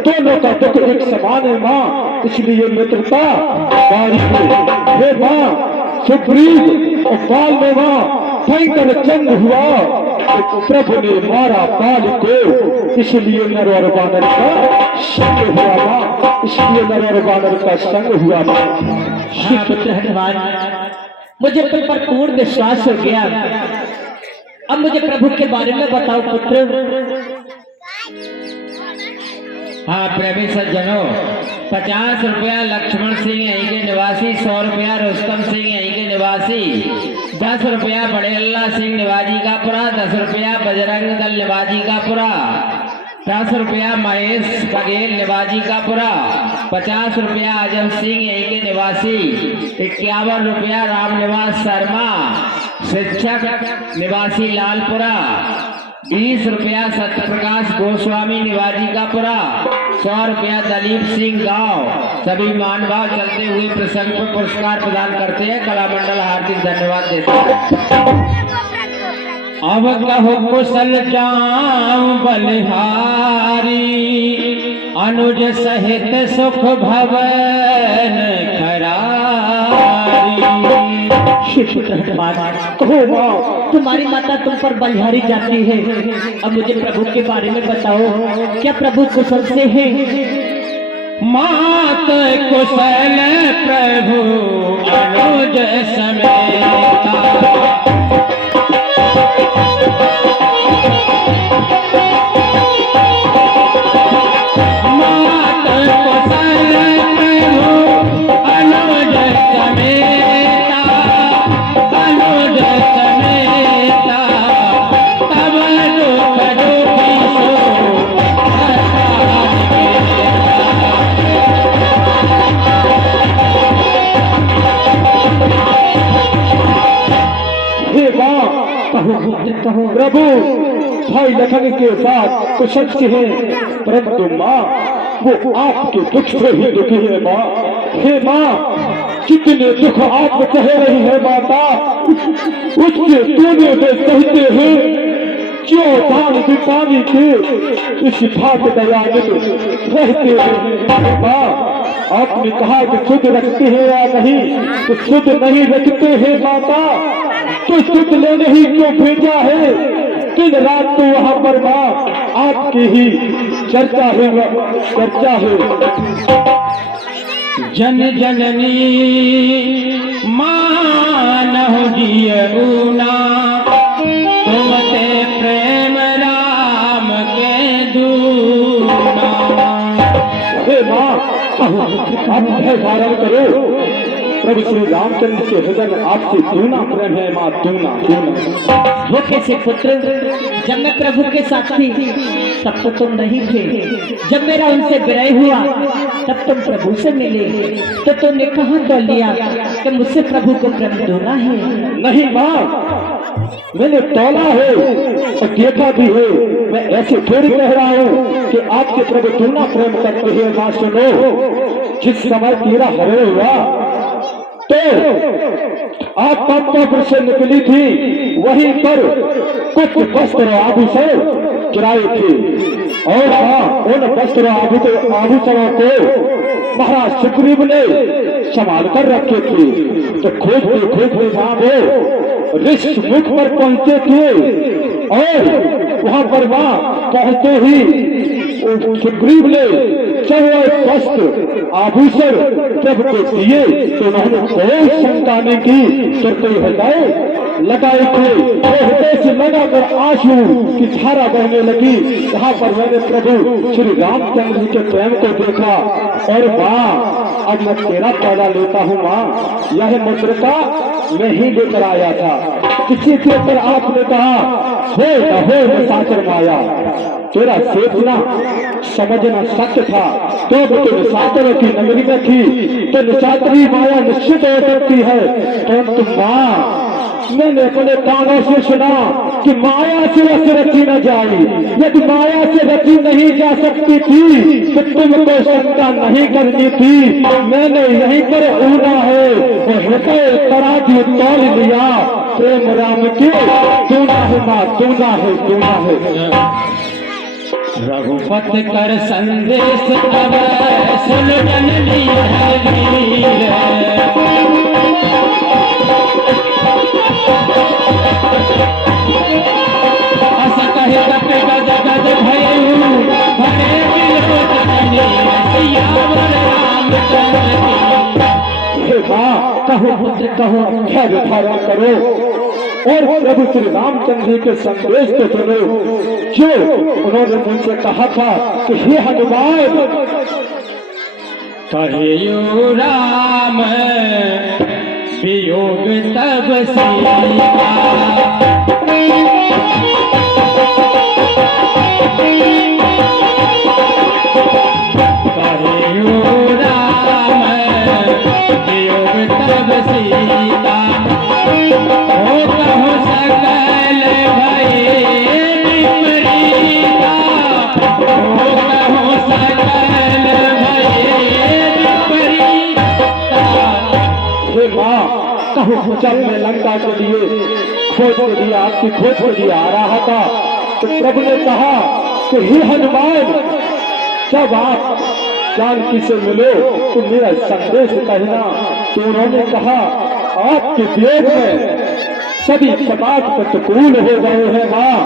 दोनों का दुख एक समान है। माँ इसलिए मित्रता बारी है। हे माँ सुग्रीव और बाल में माँ भयंकर जंग हुआ, प्रभु ने मारा बाल को, इसलिए नर और बानर का संग हुआ। माँ इसलिए नर और बानर का संग हुआ। माँ हाँ पुत्र हनुमान, मुझे तुम पर पूर्ण विश्वास हो गया। अब मुझे प्रभु के बारे में बताओ पुत्र। हाँ प्रेमी सज्जनों, 50 रुपया लक्ष्मण सिंह यहीं के निवासी, 100 रुपया रुस्तम सिंह यहीं के निवासी, 10 रुपया बड़े अल्लाह सिंह निवाजी का पुरा, 10 रुपया बजरंग दल निवाजी का पुरा, 10 रुपया महेश बघेल निवाजी का पुरा, 50 रुपया आजम सिंह यहीं के निवासी, 51 रुपया राम निवास शर्मा शिक्षक निवासी लालपुरा, 20 रुपया सत्यप्रकाश गोस्वामी निवाजी का पुरा, 100 रुपया दलीप सिंह गांव। सभी मानभाव चलते हुए प्रसंग पर पुरस्कार प्रदान करते हैं। कला मंडल हार्दिक धन्यवाद देता है। अब कहो कुशल जाम बलिहारी, अनुज सहित सुख भवन खरारी। पुत्र हनुमान, कहो माँ तुम्हारी माता तुम पर बलिहारी जाती है। अब मुझे प्रभु के बारे में बताओ, क्या प्रभु कुशल से है? मात कुशल प्रभु अनुज समेता, मात कुशल प्रभु अनुज समेता, अनुज समेता, तब दुख दुखी हे माँ कहो प्रभु भाई लखन के साथ कुशल से हैं, परंतु माँ वो आपके दुख से ही दुखी है। माँ हे माँ कितने दुख आप सह रही है माता, उसके तूने वे सहते हैं जो दान पानी के इस भाग दयानित रहते हैं। माँ आपने कहा कि शुद्ध रखते हैं या नहीं, तो शुद्ध नहीं रखते हैं माता, तो शुद्ध लेने ही क्यों भेजा है? दिन रात तो वहां पर माँ आपकी ही चर्चा है, चर्चा है। जन जननी मानहु जियऊना, तुम ते प्रेम राम के दूना। हे माँ, आप भय धारण करो। प्रभु श्री रामचंद्र के हृदय में आपसे दूना प्रेम है माँ, दूना दूना। वो कैसे पुत्र, जब मैं प्रभु के साथ थी तब तो तुम नहीं थे, जब मेरा उनसे विरह हुआ तब तुम प्रभु से मिले तो तुमने कहाँ तोल लिया कि मुझसे प्रभु को प्रेम दूना है। नहीं माँ, मैंने तोला है और देखा भी है। मैं ऐसे थोड़ी कह रहा हूँ कि आपके प्रभु दूना प्रेम करते हैं। माँ सुनो, जिस समय तेरा हरण हुआ तो आप पापा से निकली थी, वहीं पर कुछ वस्त्र आभूषण गिराए थे और हाँ, उन वस्त्र आभूषणों को महाराज सुग्रीव ने संभाल कर रखे थे। तो खोजते वहां वो ऋषि मुख पर पहुंचे थे और वहां पर वहां पहुंचते ही सुग्रीव ने चाहे वस्त्र आभूषण प्रभु को दिए तो उन्होंने कोई शंका नहीं की। तो कोई हृदय लगाए थे, हृदय से लगाकर आंसू की धारा बहने लगी। यहाँ पर मैंने प्रभु श्री रामचंद्र जी के प्रेम को देखा और माँ, अब मैं तेरा पौधा लेता हूँ माँ। यह मुद्रिका मैं ही लेकर आया था। किसी के ऊपर आपने कहा हो न हो न साचर माया, तेरा सोचना समझना सत्य था। तो निशाचरों की नगरी में थी तो निशाचरी माया निश्चित हो सकती है, परंतु माँ मैंने अपने कानों से सुना कि माया से रची न जाए। यदि माया से रची नहीं जा सकती थी तो तुमको शंका नहीं करनी थी। मैंने यहीं पर ऊना है और हृदय तराजू तोल लिया। प्रेम राम के तूना है माँ, तूना है, तूना है। रघुपत कर संदेश अब सुन जननी वीर, अस कहे गद गद गद भयउ भरे विलोचनी, सियावर रामचंद्र की। हे माँ, कहो पुत्र कहो, धैर्य धारण करो और प्रभु श्री रामचंद्र जी के संदेश को सुनो जो उन्होंने मुझसे कहा था कि हे हनुमान, कहियो राम वियोग तब सीता, कहियो राम वियोग तब सीता, हो कहो सकल भये विपरीता, हो कहो सकल भये विपरीता। हे माँ, कहो जब मैं लंका के लिए खोज के लिए आपकी खोज के लिए आ रहा था तो प्रभु ने कहा कि हे हनुमान, जब आप जानकी से मिलो तो मेरा संदेश कहना। तो उन्होंने कहा आपके वियोग में सभी पदार्थ प्रतिकूल हो गए हैं माँ।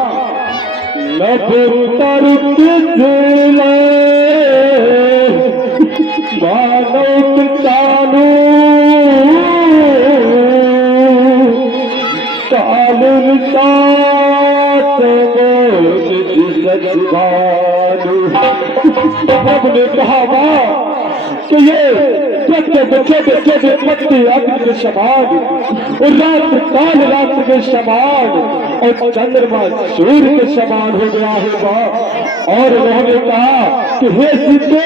प्रभु ने कहा माँ कि ये छोटे पत्ते अग्नि के समान और रात काल रात के समान और चंद्रमा सूर्य के समान हो गया है माँ। और उन्होंने कहा कि हे सीते,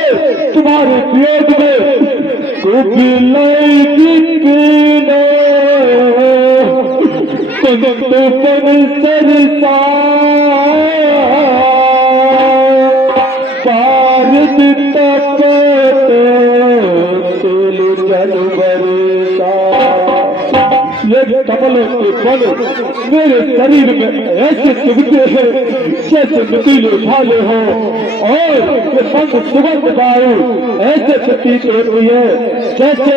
तुम्हारे वियोग में ये कमलों के फल मेरे शरीर में ऐसे चुभते हैं जैसे नुकीले भाले हो और ये पंख सुगंध वायु ऐसे प्रतीत होती है जैसे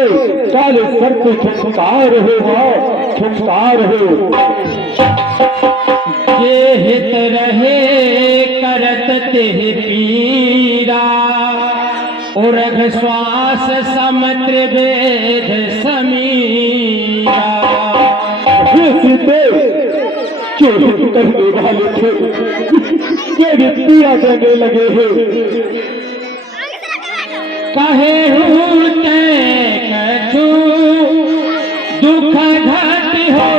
काले सर को फुफकार हो। जे हित रहे करत तेह पीरा, उर्घ श्वास समुद्र वेद समीरा। हे सीते जो हित करने वाले थे ये रितियां देने लगे हैं। कहे होते कछु दुख घट हो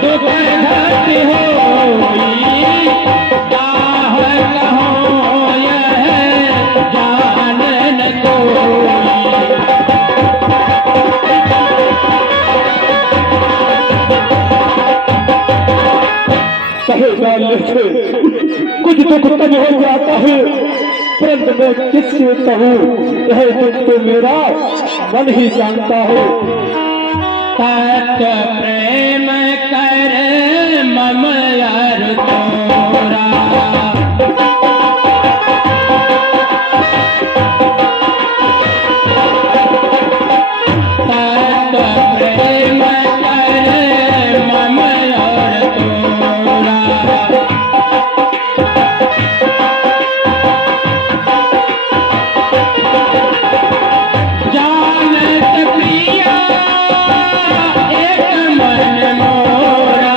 दुख घट हो चाह कहो यह जान न कोई। कहे डालने से कुछ दुख तब हो जाता है परंतु मैं किससे कहूँ यह दुख तो मेरा मन ही जानता है। तत्व प्रेम कर मम यार तोरा। तत्व प्रेम कर मम यार तोरा। जानत प्रिया एक मन मोरा।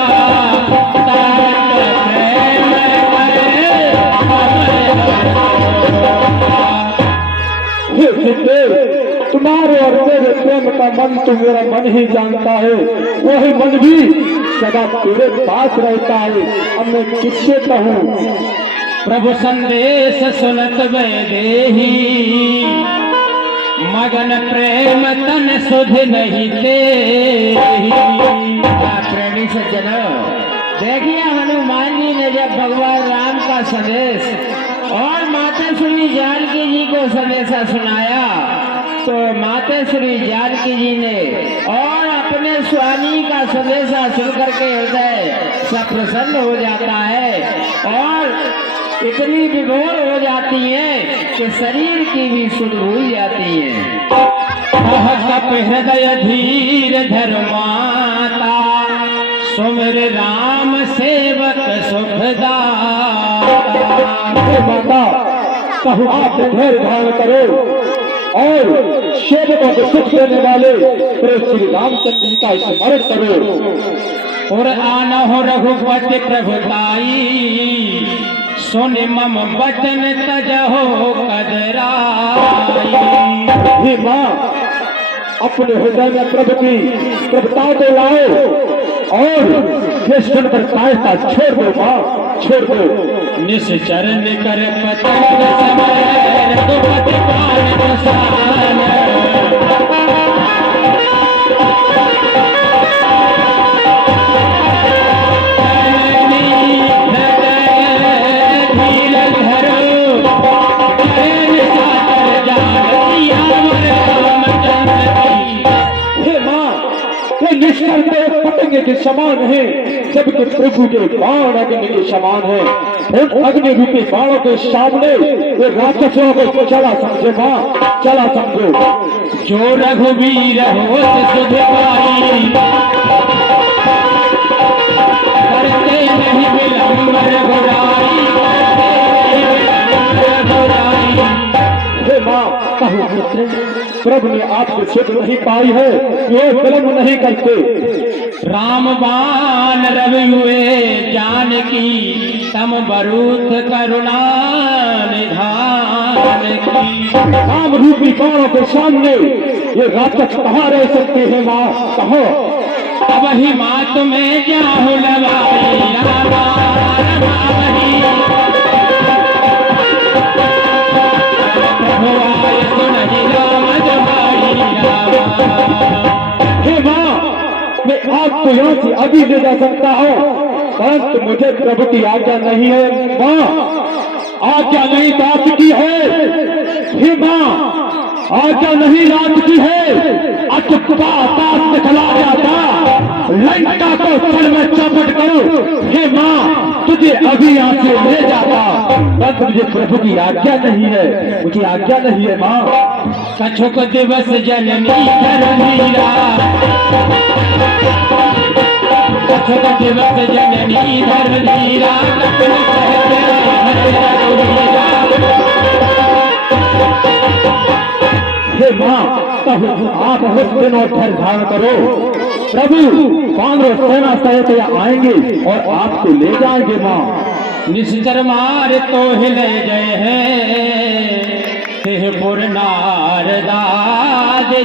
तत्व प्रेम कर हे सीते तुम्हारे और मेरे प्रेम का मन तो मेरा मन ही जानता है वही मन भी सदा तेरे पास रहता है। अब मैं किससे कहूँ। प्रभु संदेश सुनत वैदेही मगन प्रेम तन सुध नहीं थे। प्रेमी सज्जनों, देखिए हनुमान जी ने जब भगवान राम का संदेश और माता श्री जानकी जी को संदेशा सुनाया तो माता श्री जानकी जी ने और अपने स्वामी का संदेशा सुनकर के हृदय सप्रसन्न हो जाता है और इतनी विभोर हो जाती है कि शरीर की भी सुध भूल जाती है। कप हृदय धीर धर माता सुमिर राम सेवक सुखदाता। हे माता कहूँ आप धैर्य धारण करो और सेवकों को सुख देने वाले प्रभु श्री रामचंद्र जी का स्मरण करो। और आना हो रघुपति प्रभुताई सुन मम वचन तजहो कदराई। हे माँ अपने हृदय में प्रभु की प्रभुता को लाओ और ये सुनकर कायरता छोड़ दो माँ छोड़ दो। निश्चरण कर पतंग समय रघुपति पाल प्रसाद। निष्ठर तो पतंगे के समान है जबकि प्रभु के बाण अग्नि के समान है। उन अग्नि रूपी बाणों के सामने ये राक्षसों को चला समझो माँ चला समझो। जो रघुवीर होत सुध पाई करते नहीं विलंब रघुराई। हे माँ कहूँ प्रभु ने आपकी सुध नहीं पाई है ये विलंब नहीं करते। राम बाण रवि हुए जानकी तम बरूथ करुणा निधान की। राम रूपी बाणों के सामने ये राक्षस कहाँ रह सकते हैं माँ कहो। अब ही माँ तुम्हें क्या हो लवाई रामा रमावही। प्रभु आए सुनहि राम जमाई रामा। हे माँ मैं आपको यहाँ से अभी ले जा सकता हूँ परंतु मुझे प्रभु की आज्ञा नहीं है माँ। आज्ञा नहीं रात की है। हे माँ आज्ञा नहीं रात की है। अचुकता आकाश से खला जाता लंका को सर में चौपट करो। हे माँ तुझे अभी यहाँ से ले जाता परंतु मुझे प्रभु की आज्ञा नहीं है मुझे आज्ञा नहीं है माँ। कछुक दिवस जननी धर्मीरा। कछुक दिवस जननी धर्मीरा। माँ आप बहुत दिनों ठहर धारण करो। प्रभु पांडव सेना सहित आएंगे और आपको ले जाएंगे माँ। निश्चर मार तो हिले गए हैं तेह पुरनारदाद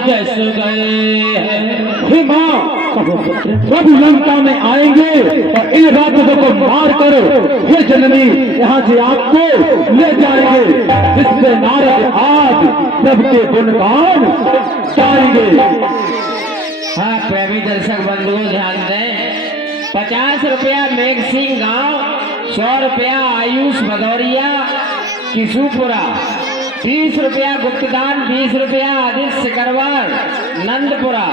जस गए हैं। हे माँ प्रभु लंका में आएंगे और इन राक्षसों को मार कर हे जननी यहाँ से आपको ले जाएंगे, जिससे नारद आज प्रभु के गुणगान गाएंगे। हाँ प्रेमी दर्शक बंधुओं ध्यान दें, 50 रुपया मेघ सिंह गांव, 100 रुपया आयुष भदौरिया किशुपुरा, 20 रुपया गुप्तदान, 20 रुपया आदित्य सिकरवार नंदपुरा,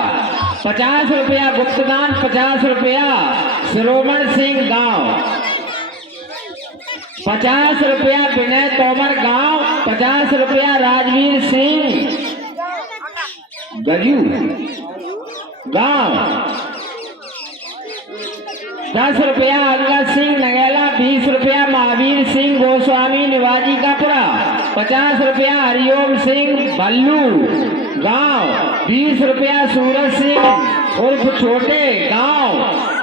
50 रुपया गुप्तदान, 50 रुपया श्रोमण सिंह गांव, 50 रुपया विनय तोमर गांव, 50 रुपया राजवीर सिंह गजू गांव, 10 रुपया अंगद सिंह नगेला, 20 रुपया महावीर सिंह गोस्वामी निवाजी कापुरा, 50 रुपया हरिओम सिंह भल्लू गांव, 20 रुपया सूरज सिंह उर्फ छोटे गांव,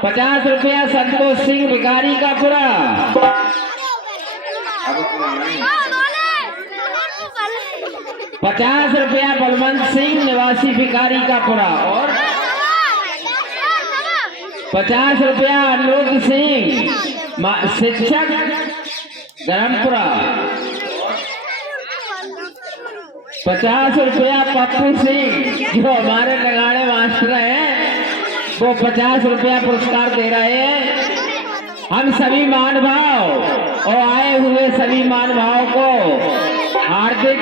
50 रुपया संतोष सिंह भिखारी कापुरा, 50 रुपया बलवंत सिंह निवासी भिखारी कापुरा और 50 रुपया अनिरुद्ध सिंह शिक्षक धर्मपुरा, 50 रुपया पप्पू सिंह जो हमारे नगाड़े मास्टर हैं, वो 50 रुपया पुरस्कार दे रहे हैं। हम सभी मान भाव और आए हुए सभी मान भाव को हार्दिक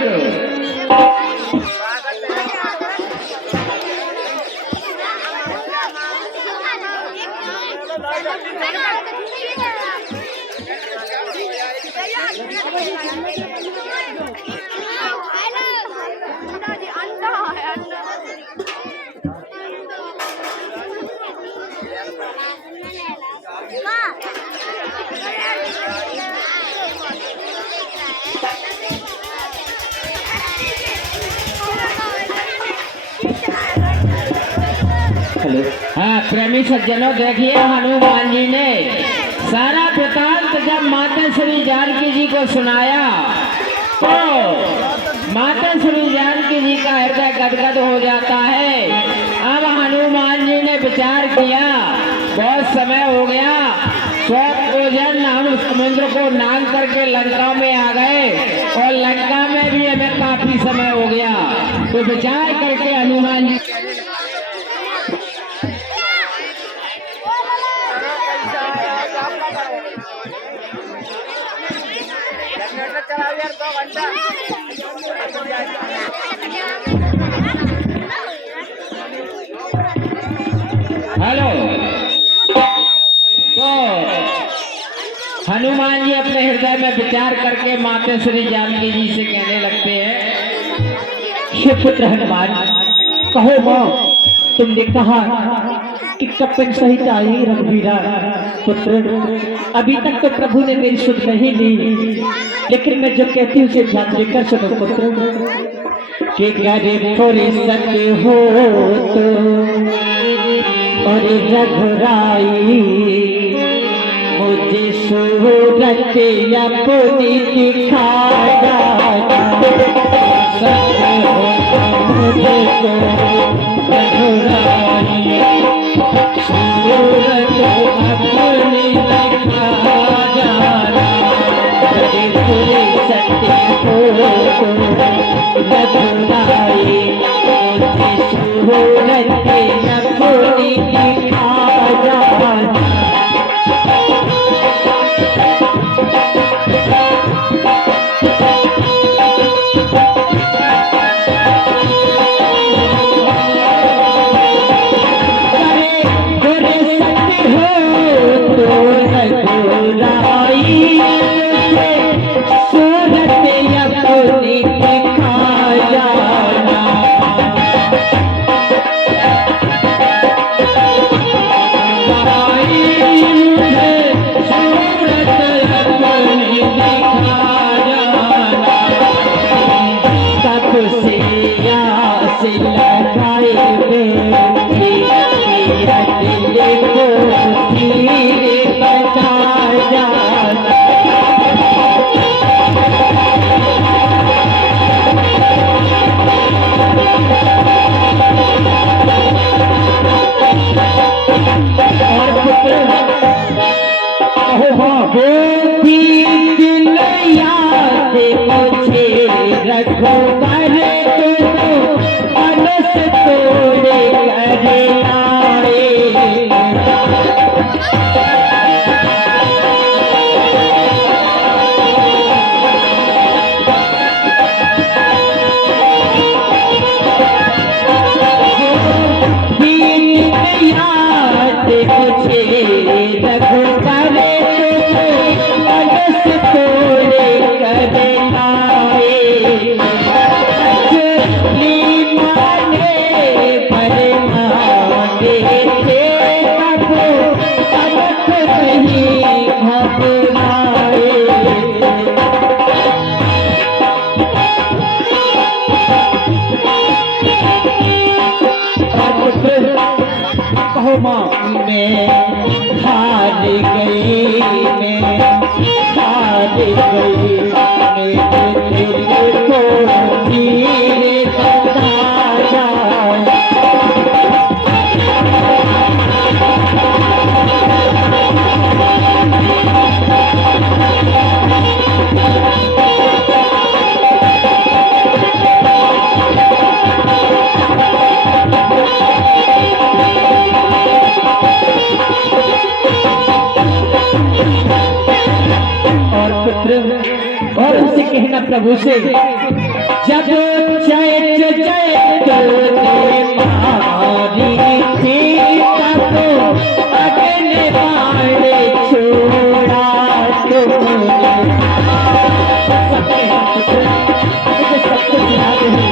हाँ प्रेमी सज्जनों देखिए, हनुमान जी ने सारा वृतांत जब माता श्री जानकी जी को सुनाया तो माता श्री जानकी जी का हृदय गदगद हो जाता है। अब हनुमान जी ने विचार किया, बहुत समय हो गया, 100 योजन हम समुद्र को नांग करके लंका में आ गए और लंका में भी हमें काफी समय हो गया। तो विचार करके हनुमान जी हेलो, तो हनुमान जी अपने हृदय में विचार करके माता श्री जानकी जी से कहने लगते हैं, शिवपुत्र हनुमान, कहो माँ, तुमने कहा कि कपन सहित आई रघुवीरा पुत्र, अभी तक तो प्रभु ने मेरी सुध नहीं ली, लेकिन मैं जो कहती हूँ उसे ध्यान देकर सुनो पुत्र। कि करे फुर्सत हो तो और रघुराई, मुझे सूरत अपनी दिखाया, सत्य हो मुझे रघुराई, सूरत अपनी दिखाया, मुझे फुर्सत हो तो रघुराई, मुझे सूरत अपनी दिखाया। मुझे रघुबर तुम मनस तोड़े कर लाए। याद मुझे रघुबर तुम मनस तोड़े कर लाए। माने पर मांगे थे तब तलक नहीं घबराए। कहो माँ मैं हार गई, मैं हार गई, मैं तेरे को धीरे बताया। और उसे कहना प्रभु से, जब जय जय तूने मारी थी तब अगले बारे छोड़ा तुमने। सबके हाथ मुझे सब कुछ याद है।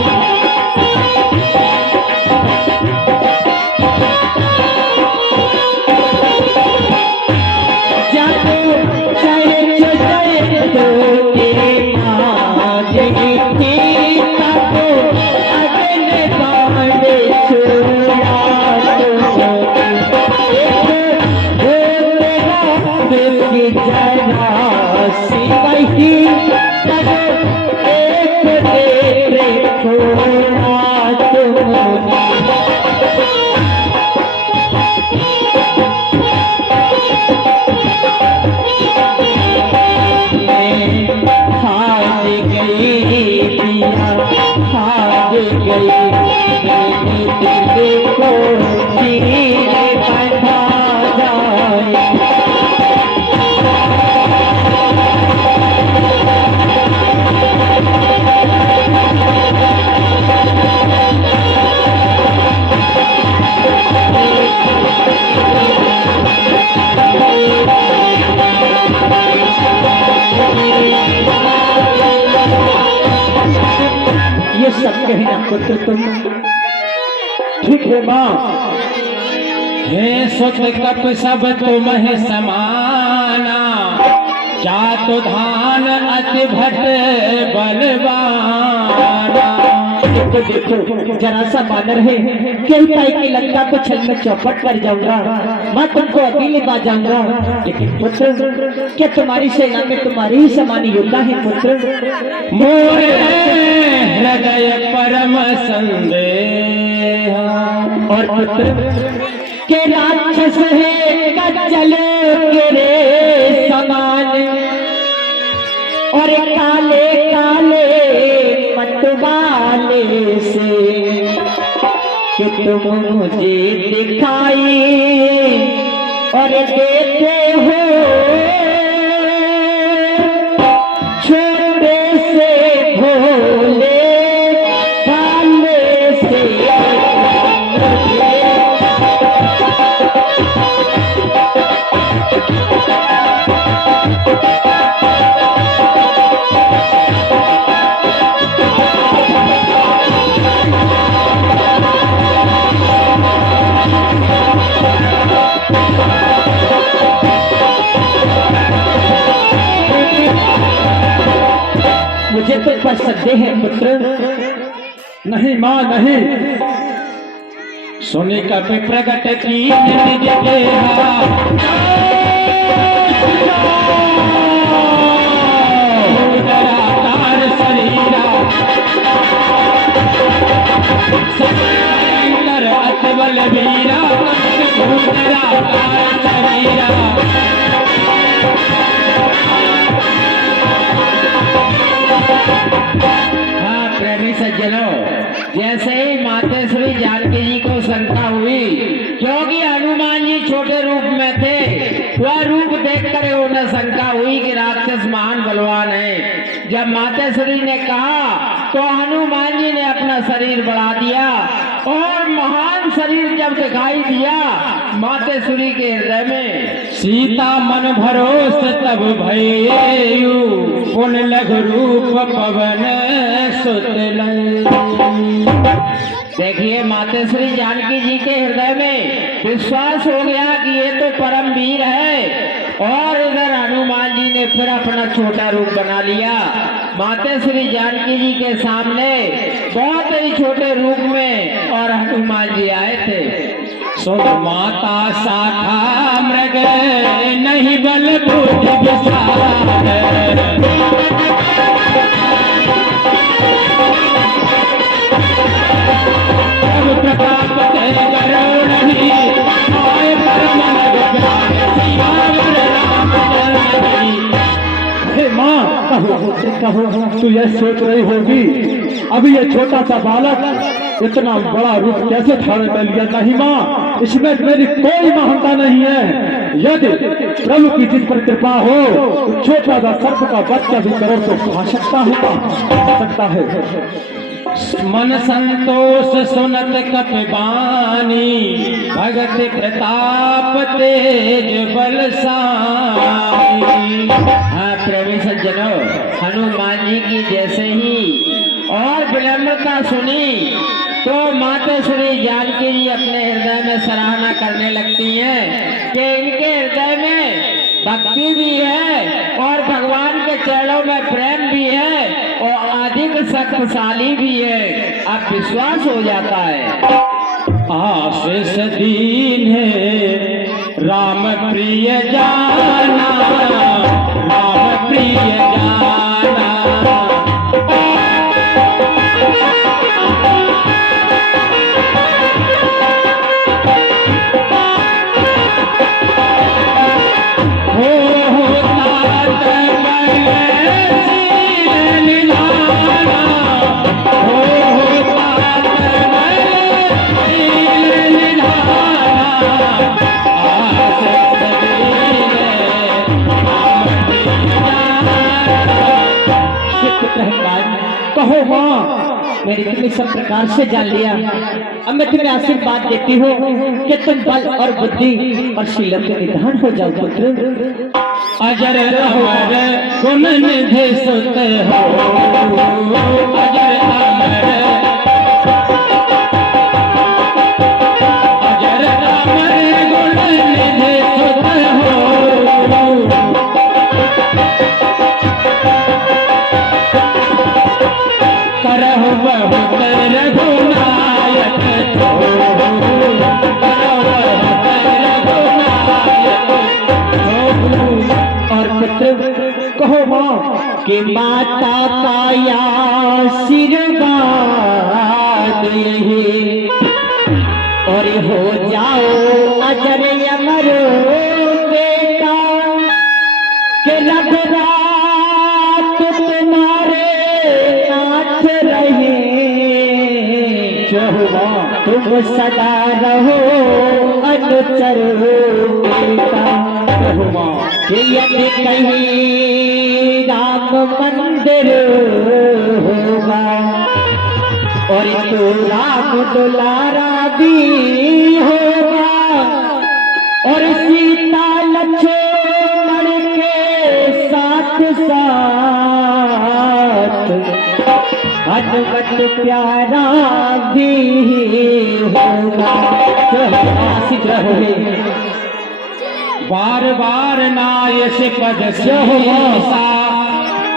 ये सब कहना पुत्र तुम ठीक है माँ। हे सोच कप सब तुम है समाना, जात धान अति भट बलवाना। देखो देखो जरा सा बानर है, कहता है कि लंका को छल में चौपट कर जाऊंगा, मैं तुमको अभी ले पा जाऊंगा। लेकिन पुत्र क्या तुम्हारी सेना में तुम्हारी ही समान योद्धा है पुत्र? मोरे हृदय परम संदेह। और पुत्र के राक्षस है कचल के रे समान, और काले काले मतवाले से कि तुम मुझे दिखाई और देते हो छोटे से भोले भाले से। मुझे तो पर श्रद्धे है पुत्र। नहीं माँ नहीं, सुनि कपि प्रगट की निज देहा, तार शरीरा सर अति बल वीरा, तार शरीरा हाँ प्रेमी सज्जनों, जैसे ही मातेश्वरी जानकी जी को शंका हुई, क्योंकि हनुमान जी छोटे रूप में थे, वह रूप देखकर उन्हें शंका हुई कि राक्षस महान बलवान है। जब मातेश्वरी ने कहा तो हनुमान जी ने अपना शरीर बढ़ा दिया और महान शरीर जब दिखाई दिया मातेश्वरी के हृदय में सीता मन भरोस तब भयेयु पुन लघु रूप पवन सुत देखिए मातेश्वरी जानकी जी के हृदय में विश्वास हो गया कि ये तो परम वीर है, और इधर हनुमान जी ने फिर अपना छोटा रूप बना लिया। मातेश्वरी जानकी जी के सामने बहुत ही छोटे रूप में और हनुमान जी आए थे। सुन माता शाखा मृग नहीं बल बुद्धि विशाल, अब प्रताप ते करुण ही आए परम ज्ञान सियावर रामचंद्र की। हे माँ, कहो तू यह सोच रही होगी अभी ये छोटा सा बालक इतना बड़ा रूप कैसे धारण कर लिया? नहीं माँ, इसमें मेरी कोई महानता नहीं है। यदि प्रभु की जिस पर कृपा हो तो छोटा सा सर्प का बच्चा भी करो तो खा सकता है। मन संतोष सुनत कपिबानी, भगत प्रताप तेज बलशाली। हाँ प्रेमी सज्जनों, हनुमान जी की जैसे ही और विनम्रता सुनी तो मातेश्वरी जानकी जी अपने हृदय में सराहना करने लगती हैं कि इनके हृदय में भक्ति भी है और भगवान के चरणों में प्रेम भी है और अधिक शक्तिशाली भी है। अब विश्वास हो जाता है। आशीष दीन है राम प्रिय जाना, राम प्रिय जाना। कहो माँ, मैंने तुम्हें सब प्रकार से जान लिया। अब मैं तुम्हें आशीर्वाद देती हूँ कि तुम बल और बुद्धि और शील के निधान हो जाओ पुत्र। अजर अमर गुण निधि सुत हो, अजर अमर, अजर अमर गुण निधि सुत हो। करहु बहुत रघुनायक हो, करहु बहुत रघुनायक हो। और पुत्र कहो माँ कि माता का आशीर्वाद यही और हो जाओ अजर अमर बेटा के रघुरात तुम्हारे नाथ रहे। तुम सदा रहो अनुचर बेटा। यदि कहीं राम मंदिर होगा और तो राम दुलारा भी होगा और सीता लक्ष्मण के साथ साथ हनुमत प्यारा भी होगा। आशिक रहोगे बार बार नाय से पद सहसा,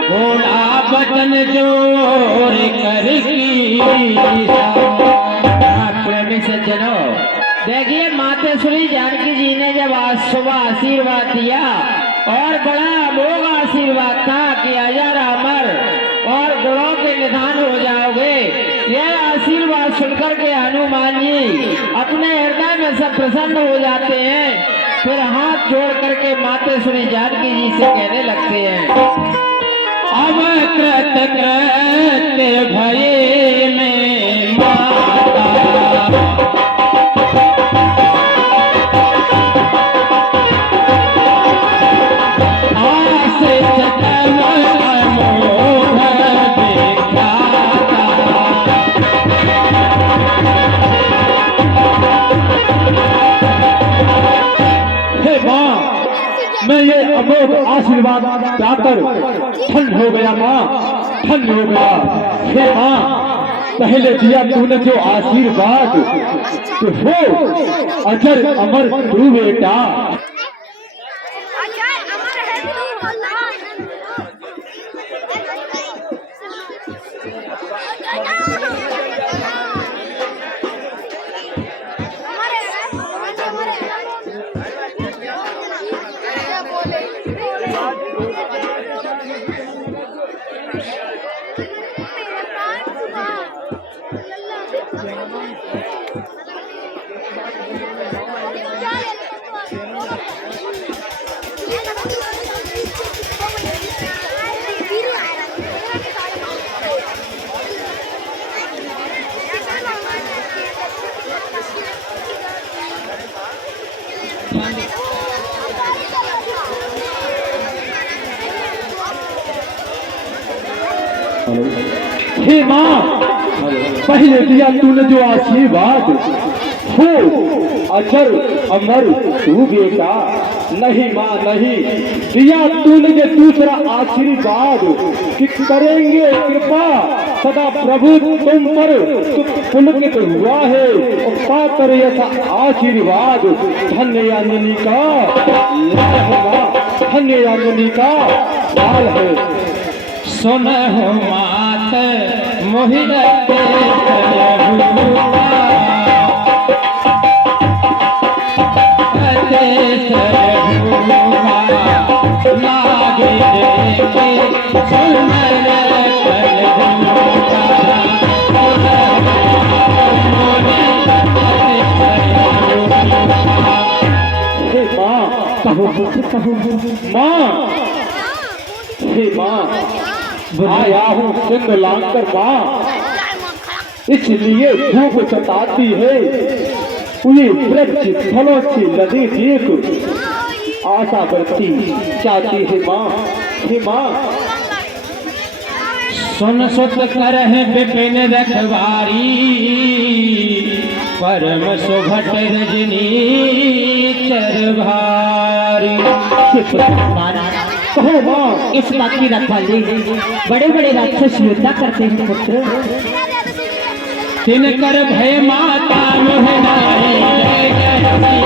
घोड़ा बचन जोर कर की। प्रेमी सज्जनों, देखिए मातेश्वरी जानकी जी ने जब आज सुबह आशीर्वाद दिया और बड़ा अमोघ आशीर्वाद था कि अजर अमर और गुणों के निधान हो जाओगे, यह आशीर्वाद सुनकर के हनुमान जी अपने हृदय में सब प्रसन्न हो जाते हैं। फिर हाथ जोड़ करके मातेश्वरी जानकी जी से कहने लगते हैं, अब कृत रोज आशीर्वाद पाकर ठंड हो गया माँ, ठंड हो गया। हे माँ, पहले दिया तूने जो आशीर्वाद, तो हो अजर अमर तू बेटा। अजय अमर है तू अल्लाह। हे माँ, पहले दिया तूने जो आशीर्वाद, हो अजर अमर तू बेटा। नहीं माँ नहीं, दिया तूने जो दूसरा आशीर्वाद कि करेंगे कृपा सदा प्रभु तुम पर, पुलकित हुआ है और पाकर ऐसा आशीर्वाद। धन्य अंजनी का माँ, धन्य अंजनी का लाल है। सुन हो मात मोहित माँ, हे माँ, आया हूँ सिंध लाकर माँ, इसलिए धूप सताती है। उन्हें वृक्ष फलों की लदी देख आशा बढ़ती चाहती है माँ। हे माँ, सुन सुत कर है विपिन रखवारी, परम सुभट रजनी चरभारी। कहो माँ, इस बात की रखवाली बड़े बड़े राक्षस योद्धा करते हैं पुत्र। तिन कर भय माता मोहनाई, जय जय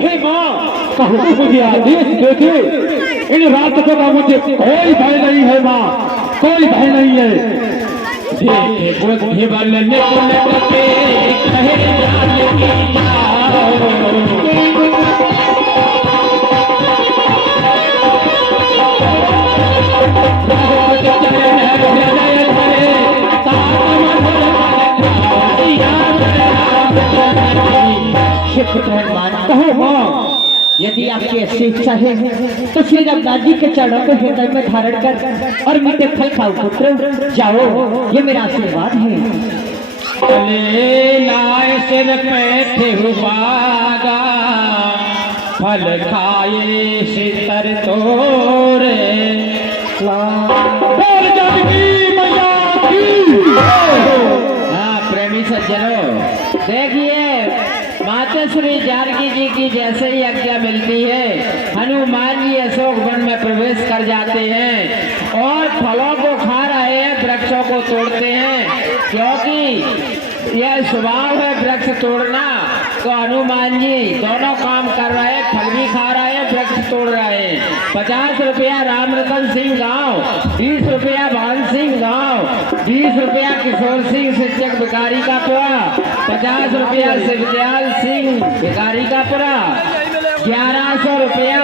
हे माँ, कहो मुझे आदेश दे दे। इन राक्षसों का मुझे कोई भय नहीं है माँ, कोई भय नहीं है। देखे बुद्धि बल निपुण के कहे जान की जाओ। कहो माँ, यदि आपकी ऐसी इच्छा है तो श्री रघुनाथ जी के चरणों को हृदय में धारण कर और मीठे फल खाओ पुत्र। जाओ, ये मेरा आशीर्वाद है। चले लाए सिर पे हुआगा, फल खाए सितर तोरे। हाँ प्रेमी सज्जनों, देखिए माता श्री जानकी जी की जैसे ही आज्ञा मिलती है, हनुमान जी अशोक वन में प्रवेश कर जाते हैं और फलों को खा रहे हैं, वृक्षों को तोड़ते हैं, क्योंकि यह स्वभाव है वृक्ष तोड़ना। तो हनुमान जी दोनों काम कर रहे हैं, फल भी खा रहे हैं, वृक्ष तोड़ रहे हैं। 50 रुपया रामरतन सिंह गांव, 20 रुपया भान सिंह गांव, 20 रुपया किशोर सिंह शिक्षक भिखारी का पुरा, 50 रुपया शिवदयाल सिंह भिखारी का पुरा, 1100 रुपया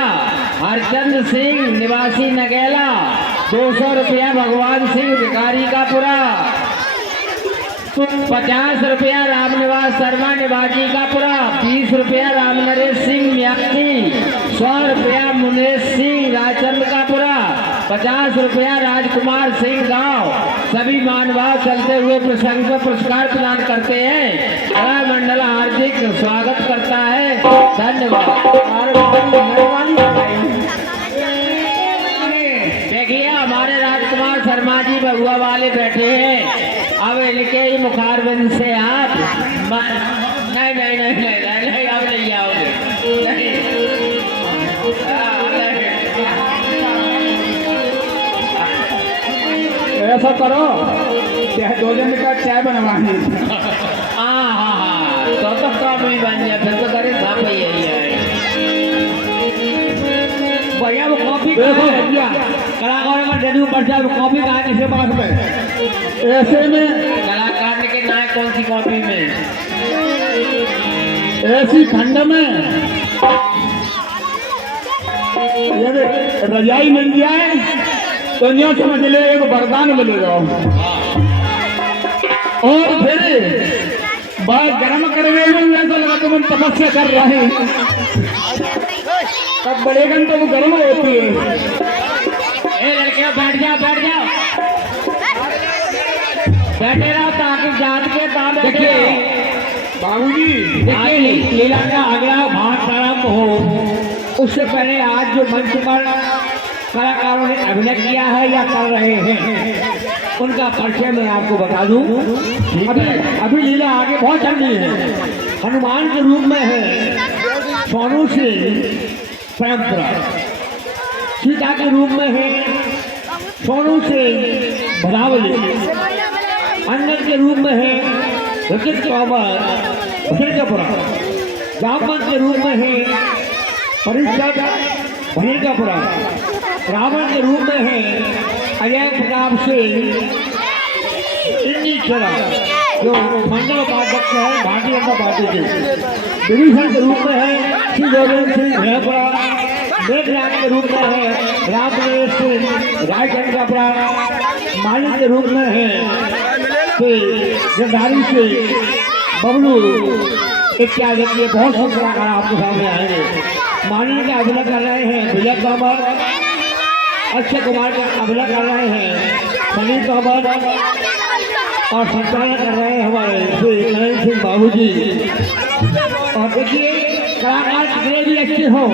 हरचंद सिंह निवासी नगेला, 200 रुपया भगवान सिंह भिखारी का पुरा, 50 रुपया रामनिवास शर्मा निवासी का पुरा, 20 रुपया राम नरेश सिंह म्यासी, 100 रुपया मुनेश सिंह राजचंद का पुरा, 50 रुपया राजकुमार सिंह गांव। सभी मानवाव चलते हुए प्रसंग को पुरस्कार प्रदान करते हैं। बड़ा मंडल हार्दिक स्वागत करता है। धन्यवाद। देखिए हमारे शर्मा जी बगुआ वाले बैठे हैं, अब इनके ही मुखारबिंद से आप नहीं नहीं नहीं नहीं नहीं नहीं अब नहीं आओगे नहीं। ऐसा करो चाहे 2 जन का चाय बनवानी। हाँ हाँ हाँ तो काम ही बन गया, फिर तो करे साफ ही यही है। भैया वो कॉपी देखो कहाँ है? भैया, कलाकारों का डेब्यू पड़ जाए, वो कॉपी कहाँ है इसके पास में? ऐसे में कलाकार के नाम कौन सी कॉपी में? ऐसी ठंड में ये रजाई मिल जाए तो न्यों समझ ले एक वरदान मिलेगा। और फिर बात गर्म करने में ऐसा लगा तुम तपस्या कर रहे हैं, तब बड़े गन तो वो गर्म होती है। ए लड़के बैठ जाओ बैठ जाओ, बैठे रहो ताकि जान के ताब देखिए बाबूजी, देखिए लीला का अगला भाग प्रारंभ हो उससे पहले आज जो मंच पर कलाकारों ने अभिनय किया है या कर रहे हैं उनका परिचय मैं आपको बता दूं। अभी लीला आगे बहुत चल रही है। हनुमान के रूप में है सोनू सिंह प्रेमपुरा, सीता के रूप में है सोनू सिंह भदावली, अंगद के रूप में है रचित तोमर भजनपुरा, जामवंत के रूप में है परिषद भजनपुरा, रावण के रूप में है अजय प्रताप सिंह इंदीछरा जो मंडल उपाध्यक्ष है भारतीय जनता पार्टी के, विभीषण के रूप में है श्री गोविंद सिंह भैरपुरा, मेघनाथ के रूप में है रामदेव सिंह रायचंद्रपुरा, मालिक के रूप में है श्री जरदारी सिंह बबलू इत्यादि के बहुत से कलाकार आपके सामने आएंगे। माननीय का अभिनय कर रहे हैं विजय तोमर, अक्षय कुमार का अभिनय कर रहे हैं सनी तोमर और संचालन कर रहे हैं हमारे श्री नरेंद्र सिंह बाबू जी। और देखिए कलाकार कितने भी अच्छे हो,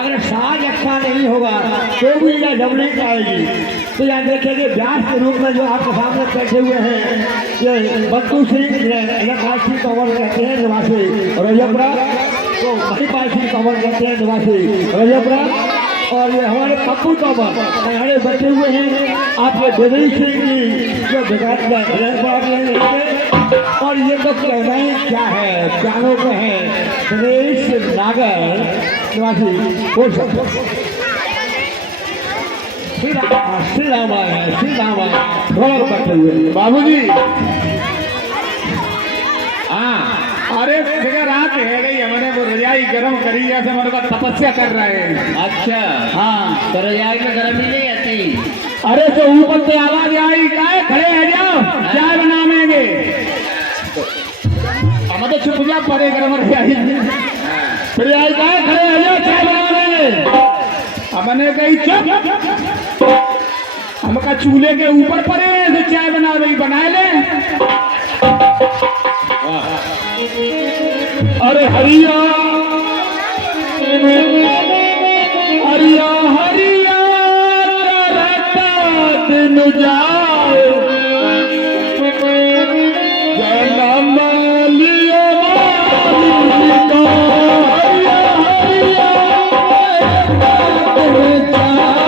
अगर साज अच्छा नहीं होगा तो भी यह जब नहीं पाएगी। तो यहाँ देखेंगे व्यास के रूप में जो आपके सामने बैठे हुए हैं ये बंतू सिंह सिंह तोमर कहते हैं निवासी रजपुरा, तो महिपाल सिंह तोमर कहते हैं निवासी रजपुरा, और ये हमारे पप्पू तोमर हमारे बैठे हुए हैं आपके बेदरी सिंह जी जो और ये तो कहना ही क्या है, प्यानो पे है सुरेश नागर निवासी बोल सकते श्री रामा है, श्री रामा थोड़ा बैठे हुए बाबूजी हाँ अरे जगह रात है गई, हमने वो रजाई गर्म करी जैसे हमारे को तपस्या कर रहे हैं। अच्छा हाँ तो रजाई में गर्मी नहीं आती? अरे तो ऊपर से आवाज आई क्या है, खड़े है जाओ चाय बनाएंगे। हम तो चुप जा पड़े गर्म रजाई फिर आई क्या है, खड़े है जाओ चाय बनाएंगे। हमने कही चुप, हम का चूल्हे के ऊपर पड़े तो चाय बना रही बनाए ले। अरे हरिया हरिया हरिया दिन जाए जन्म लिया हरिया हरिया दिन जाए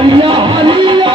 हरिया हरिया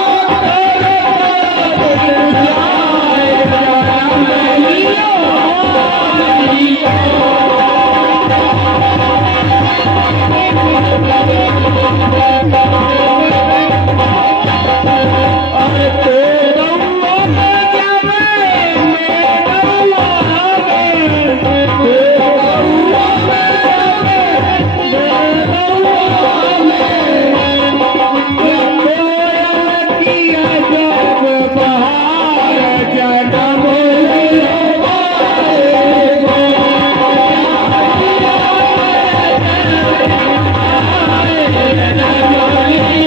Yeah.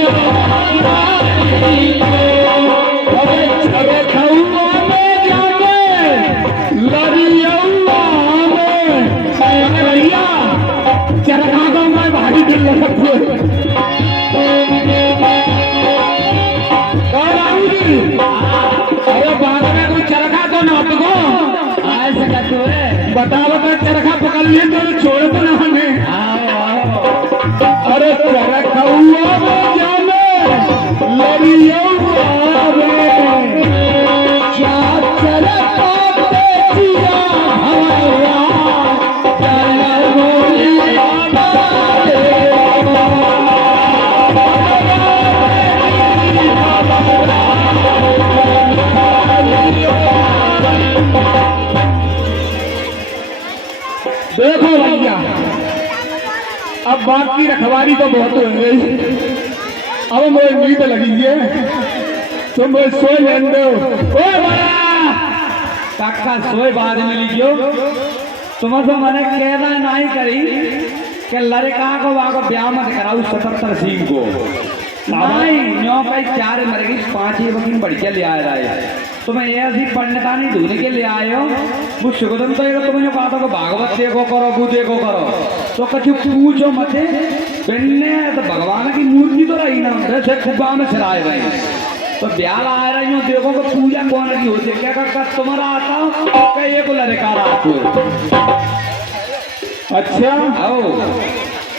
साइकिल लगाते अरे बाग में कोई चरखा तो ना तुमको ऐसे कहते हुए बताओ तो चरखा पकड़ लिए तो छोड़ तो ना हमें अरे चरखा हुआ में जाने लड़िया हुआ में क्या चरखा बेचिया हमारा चला बोलिया देखो भैया, अब बात की रखवारी तो बहुत हो गई, अब मुझे नींद लगी है, तुम मुझे सोए लेन दो। ओ बड़ा काका सोए बाद में लीजियो तुम तो मैंने कहना नहीं करी कि लड़का को वाको ब्याह मत कराऊ 77 सिंह को नहीं न्यो कई 4 मर गई 5 ही वकील बढ़िया ले आया है तुम्हें ये ऐसी पंडिता नहीं ढूंढ के ले आए हो वो शुक्रम तो ये तुमने कहा था भागवत देखो करो वो देखो करो तो कछु पूछो मत बिन्ने तो भगवान की मूर्ति तो रही ना वैसे खुबा में सिराए रहे तो ब्याह आ रही हूँ देखो कि पूजा कौन की होती है क्या करता तुम्हारा आता हूँ ये को लड़का आता अच्छा आओ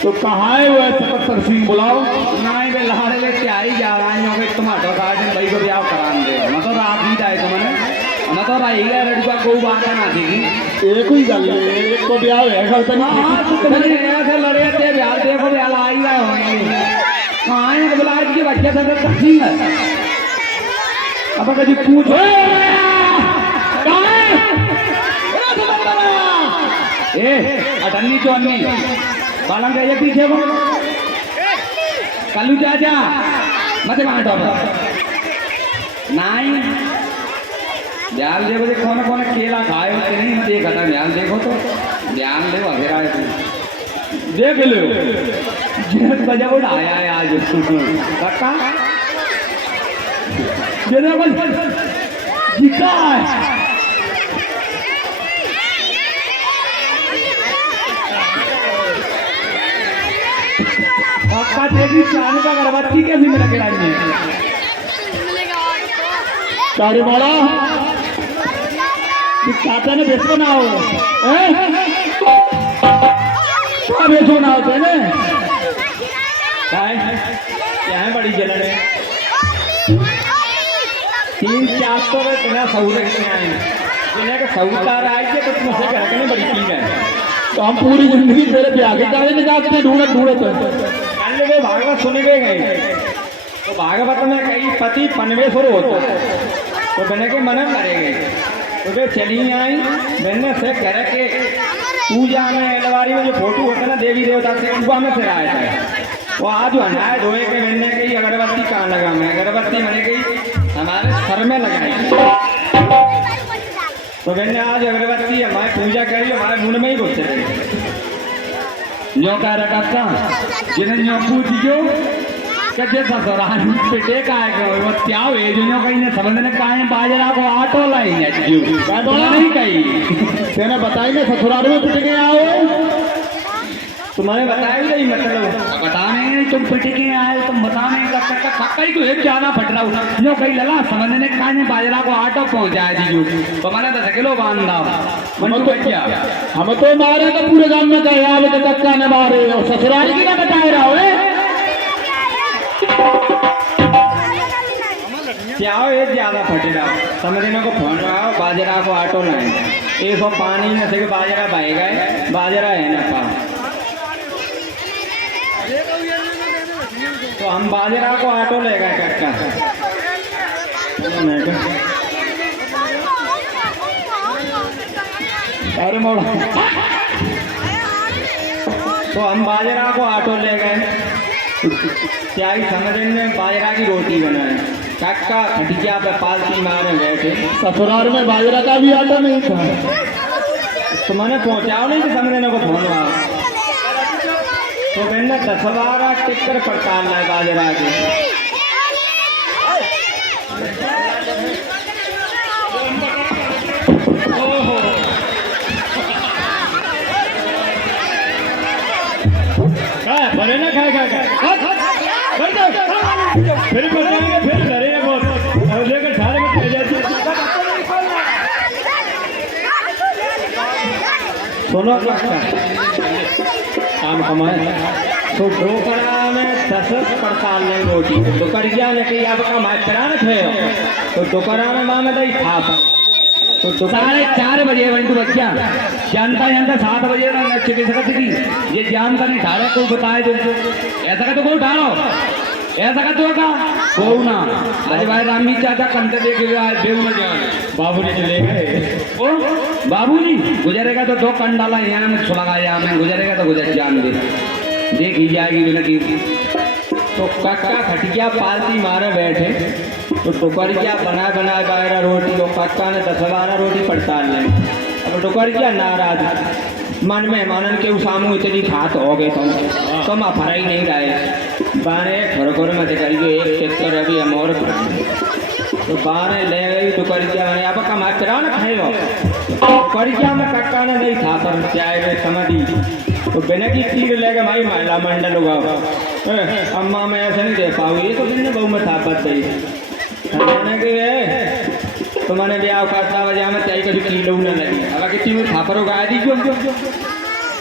तो कहाँ है वो 77 सिंह बुलाओ। नहीं बे लहाड़े ले आई जा रहा है कि टमाटो गार्डन भाई को ब्याह करान दे मैं तो रात ही जाए तुमने मैं तो रही है रेडी को बात ना थी एक ही गल है, एक को ब्याह है घर तक हां तो तुमने ऐसे लड़े थे ब्याह देखो ब्याह आई गए होंगे कहां है बुलाए के बच्चे से तकसीम है अब कभी पूछो कहां है ए अटन्नी तो अन्नी बालम का ये पीछे वो कलू चाचा मत कहाँ टॉप नहीं ध्यान देखो देखो कौन कौन केला खाए होते नहीं मत ये घटा ध्यान देखो तो ध्यान दे वगैरह देख लो जेठ बजा उड़ाया है आज काका ये देखो जिका है काका तेरी चांद का अगरबत्ती कैसे मिला के लाई में तारे मारा चाचा ने बेचो ना हो क्या बेचो ना होते ने क्या है बड़ी जलन है 3-4 तो बिना सहूर रखते आए जिन्हें का सहूरदार आए थे तो तुमसे कह के बड़ी चीज है तो हम पूरी जिंदगी तेरे ब्याह के गाने निकालते ढूंढत ढूंढत वो भागवत सुने गए तो भागवत में कई पति पनवेश्वर होता है तो बने के मन करे गए तो वे चली आई मैंने से घर के पूजा में एलवारी में जो फोटो होता है ना देवी देवता से उनका में फिर आया था वो आज हनाए धोए के मैंने कही अगरबत्ती कहाँ लगा मैं अगरबत्ती मैंने कही हमारे सर में लगाई तो मैंने आज अगरबत्ती हमारी पूजा करी हमारे मुंह में ही घुसे थे न्यो कह रखा था जिन्हें न्यो पूछियो कैसे ससुराल पिटे का है वो क्या हुए जो न्यो कहीं ने समझने का है बाजरा को ऑटो लाई है क्यों तो नहीं कही तेने बताई ना ससुराल में पिट के आओ तुम्हारे बताया भी नहीं मतलब बताने नहीं तुम पिट के आए तुम बताने काका ही को एक जाना फट रहा हूँ न्यो कहीं लगा समझने का है बाजरा को ऑटो पहुंचाया दीजिए तो मैंने 10 किलो बांधा मन तो क्या हम तो मारे तो पूरे गांव में कहे आवे तो कक्का ने मारे और ससुराल की ना बताए रहा हो क्या हो एक ज्यादा फटेगा समझने को फोन आओ बाजरा को ऑटो लाए एक सौ पानी में से बाजरा बहेगा बाजरा है ना पा तो हम बाजरा को ऑटो ले गए कक्का अरे मोड़ा तो हम बाजरा को ऑटो ले गए क्या ही समझने बाजरा की रोटी बनाए काका खटिया पे पालती मारे बैठे ससुराल में बाजरा का भी आटा नहीं था तो मैंने पहुंचाओ नहीं कि समझने को फोन हुआ तो मैंने 10-12 टिक्कर पड़ताल है बाजरा की ओहो क्या बने ना फिर बताएंगे, फिर डरेगा बहुत। और लेकर थाने में चले जाती सुनो काम कमाए तो डोकरा में 10 पड़ताल नहीं रोटी डोकरिया ने कही अब कमाए करा न थे तो डोकरा में माँ में दई था तो 4:30 बजे बंटू बच्चा जानता 7 बजे ना चिकित्सक थी ये जानता नहीं ठाड़ा कोई बताए तो ऐसा का तो कोई ठाड़ो ऐसा का तो का को ना अरे भाई रामी चाचा कंते देखे आए देव न जान बाबू ने ले गए ओ बाबू जी गुजरेगा तो 2 कंडाला यहाँ में छुड़ागा यहाँ में गुजरेगा तो गुजर जान दे देख ही जाएगी बिना की तो कक्का खटिया पालती मारे बैठे तो टुकरिया बनाए बारह रोटी और कक्का ने 10-12 रोटी पड़ताल लें अब टुकरिया नाराज मन मेहमानन के सामू इतनी खात हो गए तो मैं फरा ही नहीं गए बारे घर में करिए एक चक्कर अभी हम और तो बारे ले गई टुकरिया मैंने अब कमा करा ना खाएगा टुकरिया में कक्का ने नहीं था पर चाय में समझी तो बिना की तीर लेगा भाई महिला मंडल होगा अम्मा मैं ऐसे नहीं दे पाऊँ ये तो बिना बहु में थापत गई मैंने कि तो मैंने ब्याह करता बजे में तय कभी किलो न लगी अगर कितनी में थापर उगा दी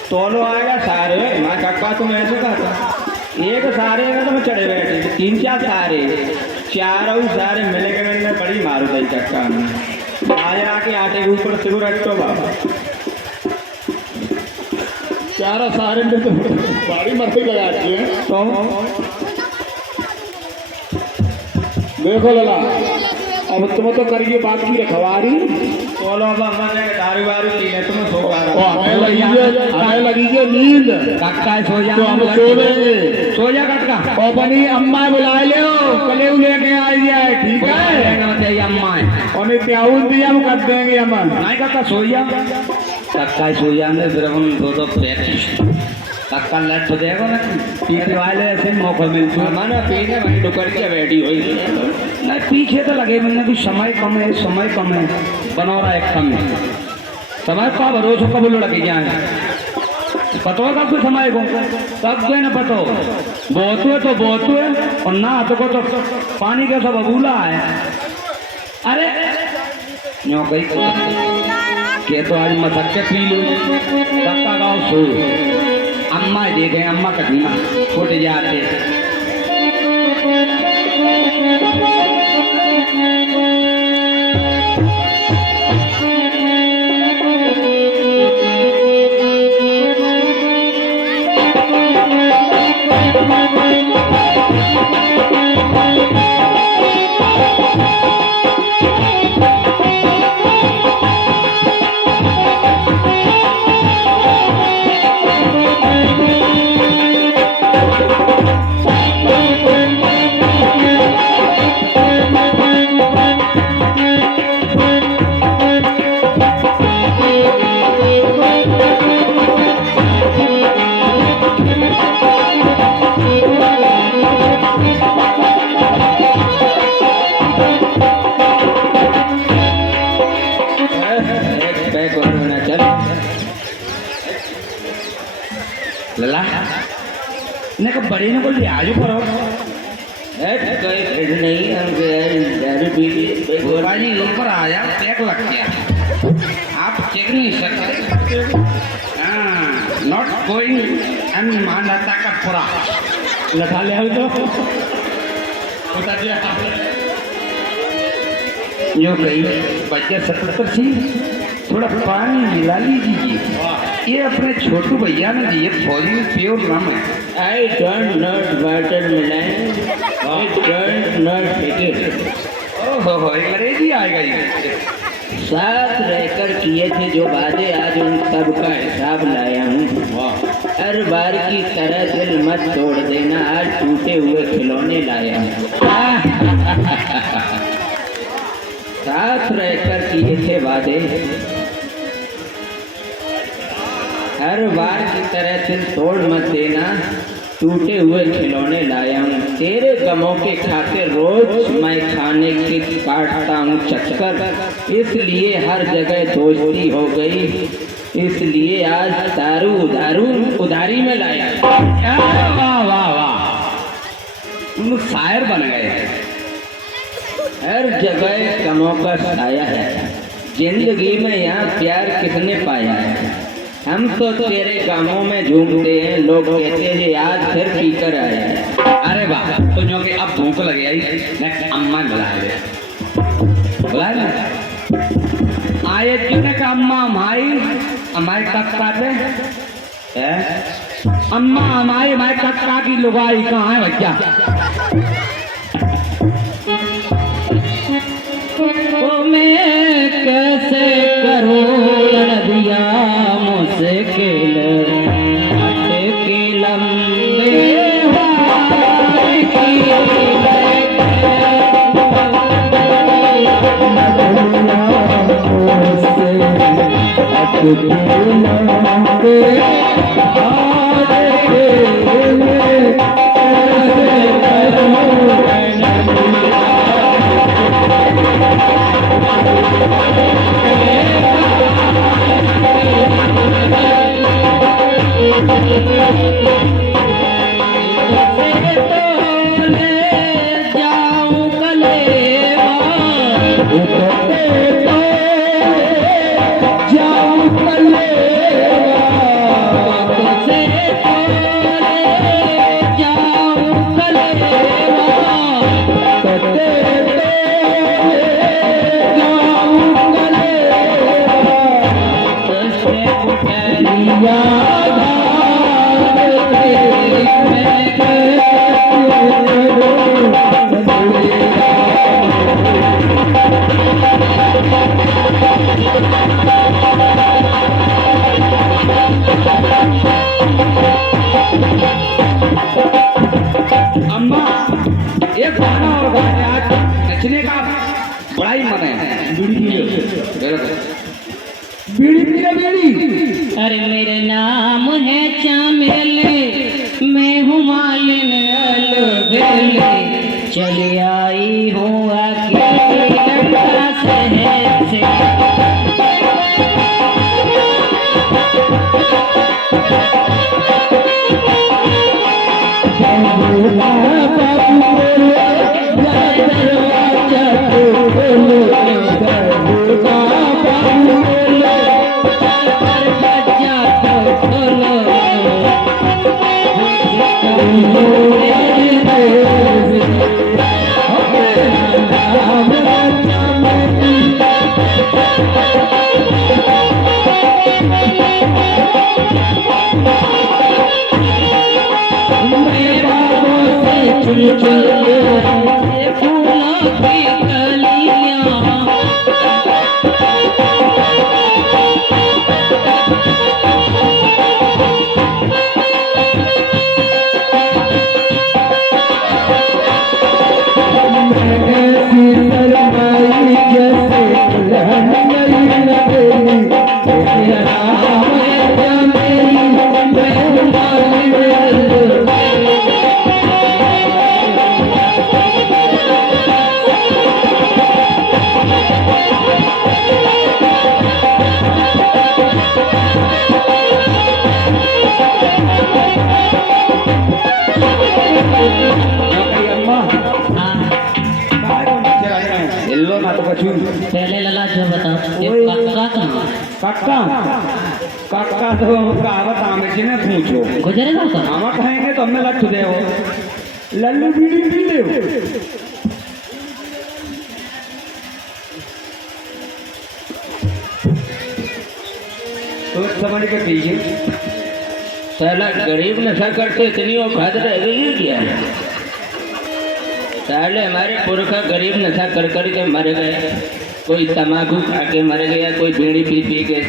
तोलो आएगा सारे मैं कक्का तुम ऐसे कहता एक सारे में तो मैं चढ़े बैठे 3-4 सारे चारों सारे मिले के मैंने बड़ी मारू दी कक्का में आया के आटे के ऊपर सिर रखो बाबा 4 सारे में तो बड़ी मस्ती लगाती है तो देखो लला अब तुम तो करिए बाकी रखवारी तोलो अब मैंने दारू वारू पी ले तुम सो हमें लगी है नींद कक्का सो जा तो हम सो लेंगे सो जा कक्का और बनी अम्मा बुला ले कले लेके आ जाए ठीक है अम्मा और नहीं त्याऊन भी हम कर देंगे अम्मा नहीं कक्का सो जा कक्का सो जा फिर हम 2 प्रैक्टिस कक्का लट तो देखो ना पीने वाले ऐसे मौका मिलता है माना पीने वही डुकर के बैठी हुई नहीं पीछे तो लगे मैंने भी समय कम है बनो रहा है कम है समय का भरोसा कब लड़के जाए पतो है कब समय को तब कोई ना पतो बहुत है और ना तो को तो पानी का सब अबूला है अरे यूँ कही के तो आज मसक के पी लूँ कक्का गाँव सो अम्मा देखे अम्मा कठिना फुट जाते लला ने को बड़ी ने को ले आजू करो नहीं हम दारू पी बाजी ऊपर आया पैक लग गया आप चेक नहीं सकते नॉट गोइंग एंड मानता का पूरा लगा ले आओ तो बता दिया यो कहीं बच्चे 77 थी थोड़ा पानी मिला लीजिए ये अपने छोटू भैया ने दिए फौजी में प्योर नाम है आई डोंट नॉट वाटर मिलाएं आई डोंट नॉट टिकट ओहो अंग्रेजी आएगा ये साथ रहकर किए थे जो वादे आज उन सब का हिसाब लाया हूँ हर बार की तरह दिल मत तोड़ देना आज टूटे हुए खिलौने लाया हूँ साथ रहकर किए थे वादे हर बार की तरह दिल तोड़ मत देना टूटे हुए खिलौने लाया हूँ तेरे गमों के खातिर रोज मैं खाने की काटता हूँ चक्कर इसलिए हर जगह दोस्ती हो गई इसलिए आज दारू उधारी में लाया वाह वाह वाह तुम शायर बन गए। हर जगह कमों का साया है, जिंदगी में यहाँ प्यार किसने पाया है। हम तो तेरे कामों में झूमते हैं, लोग कहते हैं आज फिर पीकर आए हैं। अरे वाह, तो जो कि अब भूख लगे आई नेक्स्ट अम्मा बुलाए ना आए क्यों का अम्मा हमारी कक्का थे अम्मा हमारे कक्का की लुगाई कहाँ है बच्चा। तो मैं कैसे करूं नदिया मुश्किल के लंबे हाथ अम्मा एक गाना और गाने आज नचने का बड़ा ही मन है। बीड़ी बीड़ी अरे मेरा नाम है चामेली, मैं हूँ मालिन अलबेली, चली आई हूँ अकेली लड़का शहर से। पहले लला जो बताओ ये कक्का कहाँ? कक्का तो कहावत आमे जी ने पूछो गुजरेगा तो हम कहेंगे तो हमें लट दे लल्लू बीड़ी पी ले तो समझ के पीछे साला गरीब नशा करते इतनी औकात रह गई क्या। साले हमारे पुरखा गरीब नशा कर के मर गए, कोई तम्बाकू खा के मर गया, कोई बीड़ी पी के।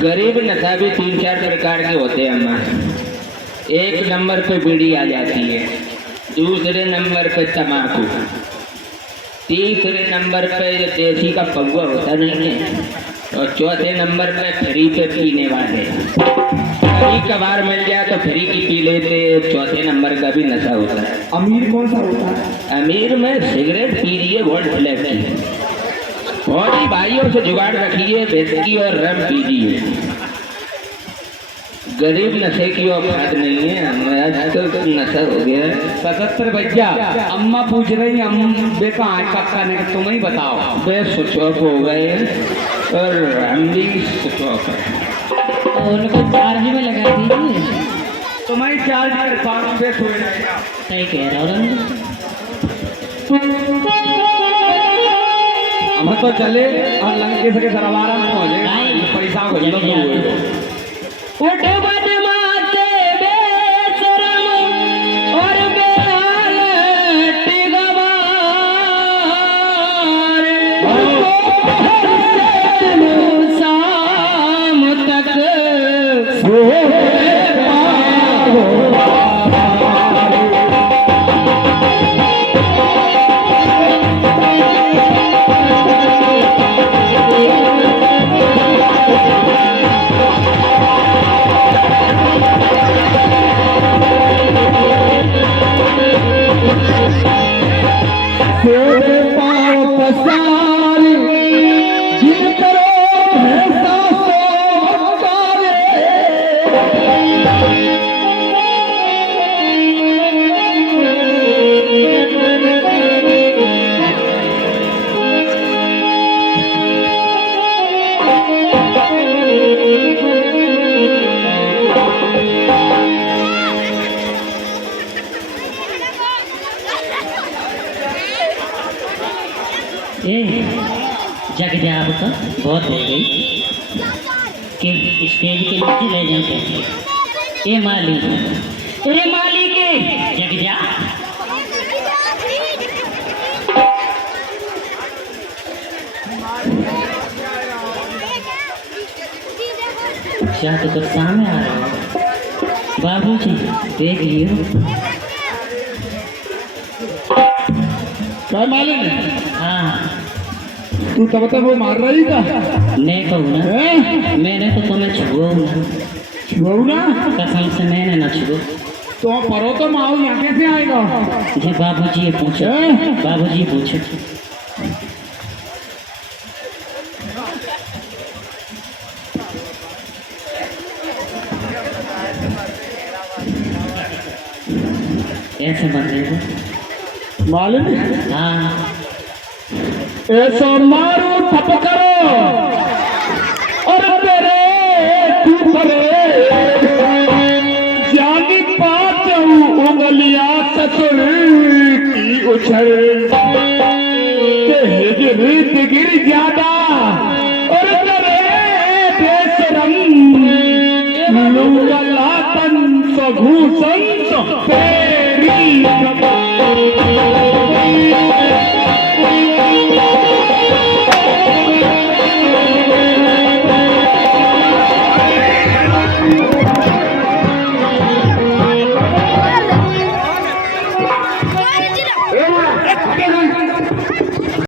गरीब नशा भी 3-4 प्रकार के होते हैं हमारे। एक नंबर पे बीड़ी आ जाती है, दूसरे नंबर पे तम्बाकू, तीसरे नंबर पे देसी का पगुआ होता नहीं है, और चौथे नंबर पे फ्री पे पीने वाले। कभी कभार मिल जाए तो फ्री की पी लेते, चौथे नंबर का भी नशा होता है। अमीर कौन सा होता है? अमीर में सिगरेट पीजिए वोल्ट फ्लैग की, और ही भाइयों से जुगाड़ रखिए, विस्की और रम पीजिए। गरीब नशे की औकात नहीं है, हमारा तो नशा हो गया है। 77 भैया अम्मा पूछ रही बेटा है कक्का ने तुम ही बताओ। बे स्विच ऑफ हो गए और हम भी स्विच ऑफ है। उनको चार्ज में लगा दीजिए। तुम्हें चार्ज कर पाँच पे सोए रहेगा। सही कह रहा हूँ। हम तो चले और लंकेश के दरबार में पहुंचे पैसा को जग जाओ। उठ बदमाश बेशरम और बेहालत गवार, शाम तक जग जा अब तो बहुत हो गई कि स्टेज के नीचे ले जाऊं कैसे। ए माली के जग जा। क्या तो कुछ सामने आ रहा है बाबूजी, देख लियो। क्या मालूम? हाँ तू तब तक वो मार रही था। मैं कहूँ ना, हैं? मैंने तो तुम्हें छुओ ना, छुआऊ ना कसम से मैंने ना छुओ। तो परो तो माओ यहाँ कैसे आएगा? जी बाबूजी ये पूछो, हैं? बाबूजी ये पूछो। ऐसे मत देखो। मालूम? हाँ ऐसा मारो ठप करो और तेरे तू परे जानी पाँच उंगलियां ससुर की उछल हिजरीत गिर ज्यादा और तेरे बेशरम लूंगा लातन सघूसन तेरी